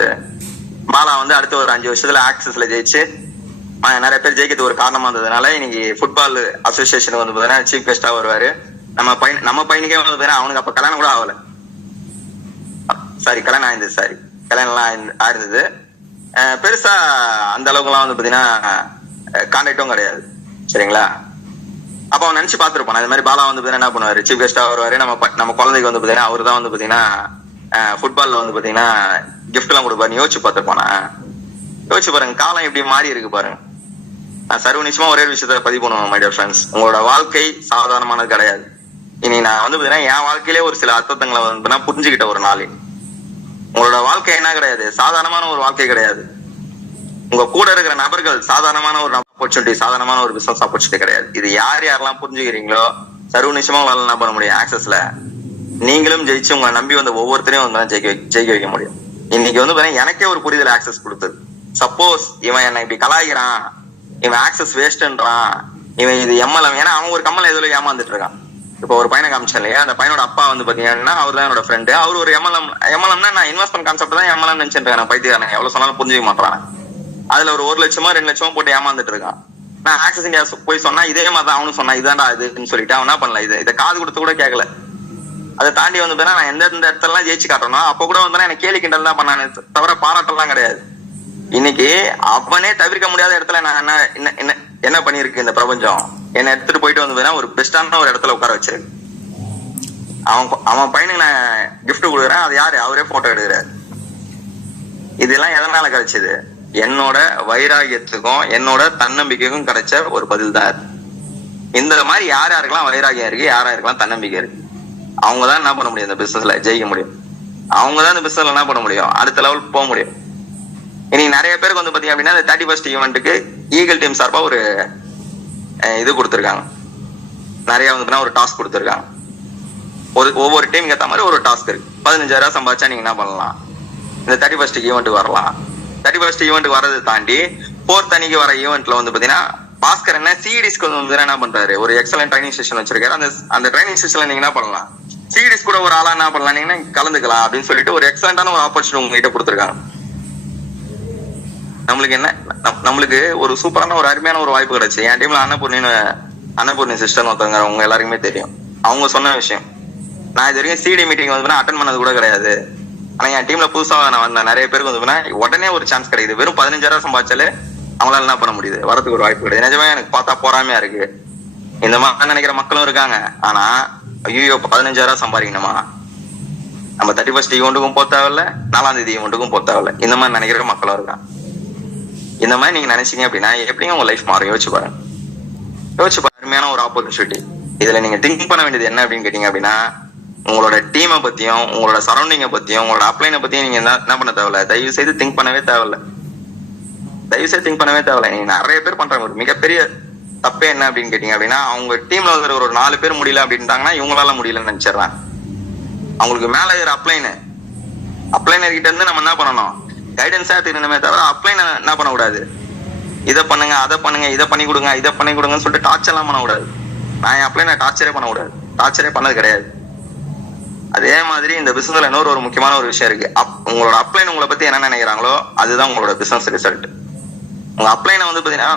பாலா வந்து அடுத்த ஒரு 5 வருஷத்துல ஆக்சஸ்ல ஜெயிச்சு நிறைய பேர் ஜெயிக்கிறது ஒரு காரணமா இருந்ததுனால இன்னைக்கு ஃபுட்பால் அசோசியேஷன் வந்து பாத்தீங்கன்னா சீஃப் கெஸ்டா வருவாரு. நம்ம பையனுக்கே வந்து பாத்தீங்கன்னா அவனுக்கு அப்ப கல்யாணம் கூட ஆகல, கல்யாணம் ஆயிருந்தது, கல்யாணம் எல்லாம் ஆயிருந்தது. பெருசா அந்த அளவுக்கு எல்லாம் வந்து பாத்தீங்கன்னா கான்டாக்டும் கிடையாது, சரிங்களா. அப்ப அவன் நினைச்சு பாத்துருப்பான், அது மாதிரி பாலா வந்து பாத்தீங்கன்னா என்ன பண்ணுவாரு, சீஃப் கெஸ்டா வருவாரு, நம்ம குழந்தைக்கு வந்து பாத்தீங்கன்னா அவரு தான் வந்து பாத்தீங்கன்னா ஃபுட்பால்ல வந்து பாத்தீங்கன்னா கிஃப்ட் எல்லாம் கொடுப்பாரு. யோசிச்சு பார்த்திருப்பானா, யோசிச்சு பாருங்க, காலம் எப்படி மாறி இருக்கு பாருங்க. நான் சர்வ நிச்சயமா ஒரே விஷயத்த பதிவு பண்ணுவேன் மை டியர் ஃப்ரெண்ட்ஸ், உங்களோட வாழ்க்கை சாதாரணமானது கிடையாது. இனி நான் வந்து பாத்தீங்கன்னா என் வாழ்க்கையிலே ஒரு சில அர்த்தங்களை வந்து புரிஞ்சுக்கிட்ட ஒரு நாள். உங்களோட வாழ்க்கை என்ன கிடையாது, சாதாரணமான ஒரு வாழ்க்கை கிடையாது. உங்க கூட இருக்கிற நபர்கள் சாதாரணமான ஒரு ஆப்பர்ச்சுனிட்டி, சாதாரணமான ஒரு பிசினஸ் ஆப்பர்ச்சுனிட்டி கிடையாது. இது யார் யாரெல்லாம் புரிஞ்சுக்கிறீங்களோ சர்வ நிச்சயமா உங்களால என்ன பண்ண முடியும், ஆக்சஸ்ல நீங்களும் ஜெயிச்சு உங்களை நம்பி வந்த ஒவ்வொருத்தரையும் வந்து ஜெயிக்க வைக்க முடியும். இன்னைக்கு வந்து எனக்கே ஒரு புரிதல் ஆக்சஸ் கொடுத்தது. சப்போஸ் இவன் என்ன இப்படி கலாய்கிறான், இவன் ஆக்சஸ் வேஸ்ட்ன்றான், இவன் இது எம்எல்எம், ஏன்னா அவன் ஒரு கம்மல் எதுல ஏமாந்துட்டு இருக்கான். இப்போ ஒரு பையனை காமிச்சேன் இல்லையா, அந்த பையனோட அப்பா வந்து பாத்தீங்கன்னா அவர் தான் என்னோட ஃப்ரெண்டு, அவர் ஒரு எம்எல்எம்னா நான் இன்வெஸ்ட்மெண்ட் கான்செப்ட் தான் எம்எல்எம் நினைச்சிட்டு இருக்கேன். பைத்தியம் எவ்வளவு சொன்னாலும் புரிஞ்சுக்க மாட்டான். அதுல ஒரு 1 லட்சமோ 2 லட்சமோ போட்டு ஏமாந்துட்டு இருக்கான். நான் ஆக்சஸ் இந்தியா போய் சொன்னா இதே மாதிரி தான் அவனு சொன்னா இதான்டா இதுன்னு சொல்லிட்டு அவன் என்ன பண்ணல, இதை காது கொடுத்து கூட கேட்கல. அதை தாண்டி வந்து நான் எந்தெந்த இடத்துல ஜெயிச்சு காட்டணும் அப்ப கூட வந்து எனக்கு கேலி கிண்டல் தான் பண்ணானே தவிர பாராட்டெல்லாம் கிடையாது. இன்னைக்கு அவனே தவிர்க்க முடியாத இடத்துல நான் என்ன பண்ணிருக்கு இந்த பிரபஞ்சம், என்னை எடுத்துட்டு போயிட்டு வந்து பார்த்தீங்கன்னா ஒரு பெஸ்டான ஒரு இடத்துல உட்கார வச்சிரு. அவன் பையனுக்கு நான் கிஃப்ட் கொடுக்குறேன், அது யாரு? அவரே போட்டோ எடுக்கிறாரு. இதெல்லாம் எதனால கிடைச்சது? என்னோட வைராகியத்துக்கும் என்னோட தன்னம்பிக்கைக்கும் கிடைச்ச ஒரு பதில் தான். இந்த மாதிரி யார் யாருக்கெல்லாம் வைராகியம் இருக்கு, யார் யாருக்கெல்லாம் தன்னம்பிக்கை இருக்கு, அவங்கதான் என்ன பண்ண முடியும், இந்த பிசினஸ்ல ஜெயிக்க முடியும். அவங்கதான் இந்த பிசினஸ்ல என்ன பண்ண முடியும், அடுத்த லெவலுக்கு போக முடியும். இன்னைக்கு நிறைய பேருக்கு வந்து பாத்தீங்க அப்படின்னா, இந்த 31st ஈவெண்ட்டுக்கு ஈகிள் டீம் சார்பா ஒரு இது கொடுத்துருக்காங்க. நிறைய வந்து ஒரு டாஸ்க் கொடுத்துருக்காங்க. ஒவ்வொரு டீமுக்கு ஏற்ற மாதிரி ஒரு டாஸ்க் இருக்கு. 15,000 சம்பாதிச்சா நீங்க என்ன பண்ணலாம், இந்த 31st ஈவெண்ட்டுக்கு வரலாம். 31st ஈவெண்ட்டுக்கு வரதை தாண்டி 4th அன்னைக்கு வர ஈவெண்ட்ல வந்து பாத்தீங்கன்னா, பாஸ்கர் என்ன சிடிஸ்க்கு வந்து என்ன பண்றாரு, ஒரு எக்ஸலன்ட் ட்ரைனிங் செஷன் வச்சிருக்காரு. அந்த ட்ரைனிங் செஷன்ல நீங்க என்ன பண்ணலாம், சிடிஸ் கூட ஒரு ஆளா என்ன பண்ணலாம், நீங்க கலந்துக்கலாம் அப்படின்னு சொல்லிட்டு ஒரு எக்ஸலண்டான ஒரு ஆப்பர்ச்சுனிட்டி உங்ககிட்ட கொடுத்துருக்காங்க. நம்மளுக்கு ஒரு சூப்பரான ஒரு அருமையான ஒரு வாய்ப்பு கிடைச்சு. என் டீம்ல அன்னபூர்ணி சிஸ்டர் ஒருத்தவங்க, உங்க எல்லாருக்குமே தெரியும். அவங்க சொன்ன விஷயம், நான் இது வரைக்கும் சிடி மீட்டிங் வந்து அட்டன் பண்ணது கூட கிடையாது. ஆனா என் டீம்ல புதுசா நான் வந்த நிறைய பேருக்கு வந்து உடனே ஒரு சான்ஸ் கிடைக்குது. வெறும் 15,000 சம்பாதிச்சாலே அவங்களால என்ன பண்ண முடியுது, வரதுக்கு ஒரு வாய்ப்பு கிடையாது. நிஜமே எனக்கு பார்த்தா போறாமையா இருக்கு. இந்த மாதிரி நினைக்கிற மக்களும் இருக்காங்க. ஆனா ஐயோ 15,000 சம்பாதிக்கணுமா, நம்ம 31st ஈவெண்ட்டுக்கும் போக தேவையில்ல, 4ஆம் தேதி ஈவெண்ட்டுக்கும் போக தேவையில்ல, இந்த மாதிரி நினைக்கிற மக்களும் இருக்காங்க. இந்த மாதிரி நீங்க நினைச்சீங்க அப்படின்னா எப்படிங்க உங்க லைஃப் மாறும், யோசிச்சு பாருங்க. அருமையான ஒரு ஆப்பர்ச்சுனிட்டி. இதுல நீங்க திங்க் பண்ண வேண்டியது என்ன அப்படின்னு கேட்டீங்க அப்படின்னா, உங்களோட டீமை பத்தியும் உங்களோட சரௌண்டிங்கை பத்தியும் உங்களோட அப்ளைனை பத்தியும் நீங்க என்ன பண்ண தேவையில்ல, தயவு செய்து திங்க் பண்ணவே தேவையில்ல. நீங்க நிறைய பேர் பண்றாங்க ஒரு மிகப்பெரிய தப்பே என்ன அப்படின்னு கேட்டீங்க அப்படின்னா, அவங்க டீம்ல ஒரு 4 பேர் முடியல அப்படின்ட்டாங்கன்னா இவங்களால முடியலன்னு நினைச்சிடறாங்க. அவங்களுக்கு மேல இருக்கிற அப்ளைனர் கிட்ட இருந்து நம்ம என்ன பண்ணணும், கைடன்ஸா எடுத்துக்கணுமே தவிர அப்ளைன் என்ன பண்ணக்கூடாது, இதை பண்ணுங்க அதை பண்ணுங்க, இதை பண்ணி கொடுங்கன்னு சொல்லிட்டு டார்ச்சர் எல்லாம் பண்ணக்கூடாது. நான் என் அப்ளைனை டார்ச்சரே பண்ணது கிடையாது. அதே மாதிரி இந்த பிசினஸ்ல இன்னொரு முக்கியமான ஒரு விஷயம் இருக்கு. உங்களோட அப்ளைன் உங்களை பத்தி என்ன நினைக்கிறாங்களோ அதுதான் உங்களோட பிசினஸ் ரிசல்ட். உங்க அப்ளைனை வந்து பாத்தீங்கன்னா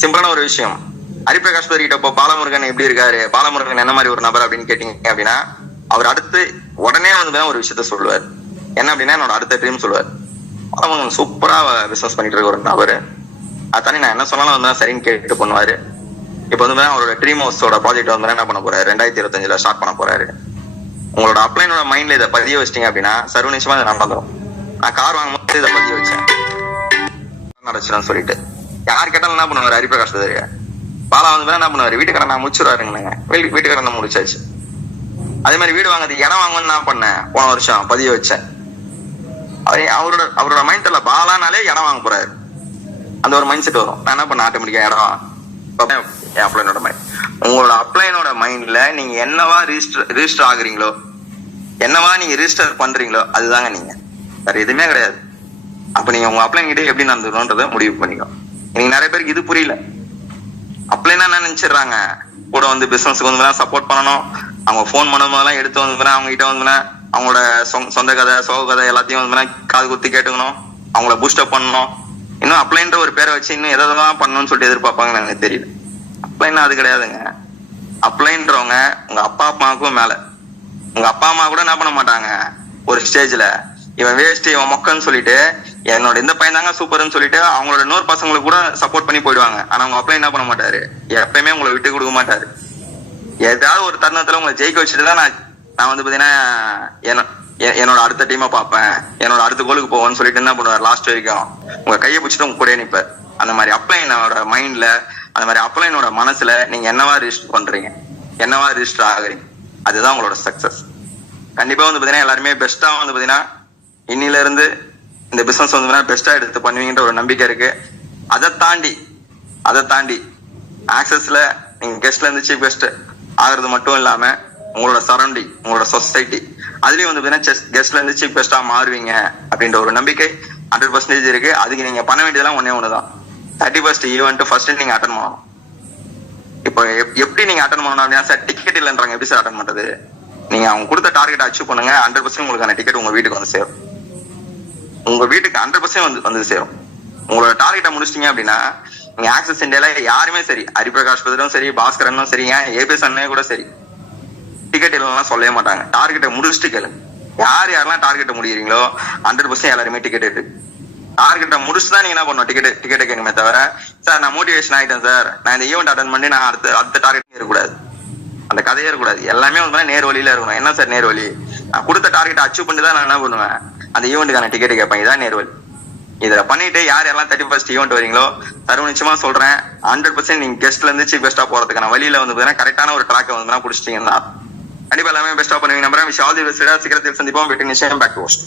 சிம்பிளான ஒரு விஷயம். ஹரிபிரகாஷ் கிட்ட இப்போ பாலமுருகன் எப்படி இருக்காரு, பாலமுருகன் என்ன மாதிரி ஒரு நபர் அப்படின்னு கேட்டீங்க அப்படின்னா, அவர் அடுத்து உடனே வந்து ஒரு விஷயத்த சொல்லுவார். என்ன அப்படின்னா, என்னோட அடுத்த ட்ரீம் சொல்லுவார். பாலமுருகன் சூப்பரா பிசினஸ் பண்ணிட்டு இருக்க ஒரு நபரு, அதானே நான் என்ன சொன்னாலும் வந்து சரின்னு கேட்டு பண்ணுவாரு. இப்ப வந்து அவரோட ட்ரீம் ஹவுஸோட ப்ராஜெக்ட் வந்து என்ன பண்ண போறாரு, 2025 ஸ்டார்ட் பண்ண போறாரு. உங்களோட அப்ளைனோட மைண்ட்ல இதை பதிய வச்சிட்டீங்க அப்படின்னா சர்வ நிச்சயமா இதை நடந்துடும். நான் கார் வாங்கும் போது இதை பதிய வச்சேன் நடச்சுன்னு சொல்லிட்டு யார் கேட்டாலும் என்ன பண்ணுவாரு, ஹரிபிரகாஷ் பாலா வந்து என்ன பண்ணுவாரு, வீட்டுக்காரன் நான் முடிச்சுருவாருங்க. வீட்டுக்காரன் நான் முடிச்சாச்சு. அதே மாதிரி வீடு வாங்குறதுக்கு இடம் வாங்கணும்னு நான் பண்ணேன், போன வருஷம் பதிய வச்சேன். அவரோட மைண்ட் செட்ல பாலானாலே இடம் வாங்க போறாரு, அந்த ஒரு மைண்ட் செட் வரும். நான் என்ன பண்ண ஆட்டோமேட்டிக்கா இடம் அப்ளைனோட மைண்ட். உங்களோட அப்ளைனோட மைண்ட்ல நீங்க என்னவா ரிஜிஸ்டர் ஆகுறீங்களோ, என்னவா நீங்க ரிஜிஸ்டர் பண்றீங்களோ அதுதாங்க நீங்க, வேற எதுவுமே கிடையாது. அப்ப நீங்க உங்க அப்ளைன் கிட்ட எப்படி நடந்துக்கணும்ன்றத முடிவு பண்ணிக்கோ. நீங்க நிறைய பேருக்கு இது புரியல. அப்ளைனா என்ன நினைச்சிடுறாங்க, கூட வந்து பிசினஸ்க்கு வந்து சப்போர்ட் பண்ணணும், அவங்க போன் பண்ணும் போதெல்லாம் எடுத்து வந்து அவங்க கிட்ட வந்து அவங்களோட சொந்த கதை சோக கதை எல்லாத்தையும் வந்து காது குத்தி கேட்டுக்கணும், அவங்கள பூஸ்டப் பண்ணணும். இன்னும் அப்ளைன்ற ஒரு பேரை வச்சு இன்னும் எதெல்லாம் பண்ணணும்னு சொல்லிட்டு எதிர்பார்ப்பாங்கன்னு எனக்கு தெரியல. அப்ளைன்னா அது கிடையாதுங்க. அப்ளைன்றவங்க உங்க அப்பா அம்மாவுக்கும் மேல. உங்க அப்பா அம்மா கூட என்ன பண்ண மாட்டாங்க, ஒரு ஸ்டேஜ்ல இவன் வேஸ்ட் இவன் மொக்கன்னு சொல்லிட்டு என்னோட இந்த பையன் தாங்க சூப்பர்னு சொல்லிட்டு அவங்களோட இன்னொரு பசங்களுக்கு கூட சப்போர்ட் பண்ணி போயிடுவாங்க. ஆனா உங்க அப்ளை என்ன பண்ண மாட்டாரு, எப்பயுமே உங்களை விட்டு கொடுக்க மாட்டாரு. ஏதாவது ஒரு தருணத்துல உங்களை ஜெயிக்க வச்சுட்டு தான் நான் வந்து பாத்தீங்கன்னா என்னோட அடுத்த டீமை பார்ப்பேன், என்னோட அடுத்த கோலுக்கு போவேன்னு சொல்லிட்டு என்ன பண்ணுவார், லாஸ்ட் வரைக்கும் உங்க கையை பிடிச்சிட்டு உங்க கூட நிற்பார். அந்த மாதிரி அப்ளைனோட மைண்ட்ல, அந்த மாதிரி அப்ளைனோட மனசுல நீங்க என்னவா ரிஜிஸ்டர் பண்றீங்க, என்னவா ரிஜிஸ்டர் ஆகுறீங்க, அதுதான் உங்களோட சக்சஸ். கண்டிப்பா வந்து பாத்தீங்கன்னா எல்லாருமே பெஸ்டா வந்து பாத்தீங்கன்னா இன்னில இருந்து இந்த பிசினஸ் வந்து பெஸ்டா எடுத்து பண்ணுவீங்கன்ற ஒரு நம்பிக்கை இருக்கு. அதை தாண்டி ஆக்சஸ்ல நீங்க கெஸ்ட்ல இருந்து சீஃப் கெஸ்ட் ஆகுறது மட்டும் இல்லாம உங்களோட சரௌண்டிங், உங்களோட சொசைட்டி, அதுலயும் வந்து பாத்தீங்கன்னா கெஸ்ட்ல இருந்து சீஃப் கெஸ்டா மாறுவீங்க அப்படின்ற ஒரு நம்பிக்கை 100% இருக்கு. அதுக்கு நீங்க பண்ண வேண்டியதெல்லாம் ஒண்ணுதான், 31st ஈவெண்ட் ஃபர்ஸ்ட் நீங்க அட்டன் பண்ணணும். இப்போ எப்படி நீங்க அட்டன் பண்ணணும் அப்படின்னா, சார் டிக்கெட் இல்லைன்றாங்க, எப்படி சார் அட்டன் பண்றது? நீங்க அவங்க கொடுத்த டார்கெட் அச்சீவ் பண்ணுங்க, 100% உங்களுக்கான டிக்கெட் உங்க வீட்டுக்கு வந்து சேரும். உங்க வீட்டுக்கு 100% வந்து சேரும். உங்களோட டார்கெட்டை முடிச்சிட்டீங்க அப்படின்னா நீங்க ஆக்சஸ் இந்தியால யாருமே சரி, ஹரிபிரகாஷ் பதரும் சரி, பாஸ்கரனும் சரி, ஏபிஎஸ் அண்ணே கூட சரி, டிக்கெட் இல்லைன்னா சொல்லவே மாட்டாங்க. டார்கெட்டை முடிச்சுட்டு கேளுங்க. யாரெல்லாம் டார்கெட்டை முடியறீங்களோ 100% எல்லாருமே டிக்கெட் இருக்கு. டார்கெட்டை முடிச்சு தான் நீங்க என்ன பண்ணணும், டிக்கெட்டை கேட்கணுமே தவிர சார் நான் மோட்டிவேஷன் ஆயிட்டேன் சார், நான் இந்த ஈவெண்ட் அட்டன் பண்ணி நான் அடுத்த டார்கெட் இருக்கக்கூடாது, அந்த கதையே இருக்கக்கூடாது. எல்லாமே வந்து நேர் வழியில இருக்கணும். என்ன சார் நேர் வழி? நான் கொடுத்த டார்கெட்டை அச்சீவ் பண்ணி தான் நான் என்ன பண்ணுவேன், அந்த ஈவெண்ட்டுக்கான டிக்கெட் கேட்பேன். இதான் நேர் வழி. இதுல பண்ணிட்டு யாரெல்லாம் 31st ஈவெண்ட் வரீங்களோ சர்வ நிச்சயமா சொல்றேன், 100% நீங்க கெஸ்ட்ல இருந்து சீஃப் கெஸ்டா போறதுக்கான வழியில வந்து கரெக்டான ஒரு ட்ராக்கை வந்து பிடிச்சிட்டீங்கன்னா கண்டிப்பா எல்லாமே பெஸ்டா பண்ணுவீங்க. நம்புறேன். Wish all the best. சீக்கிரத்தில் சந்திப்போம். வெற்றி நிச்சயம். Back to host.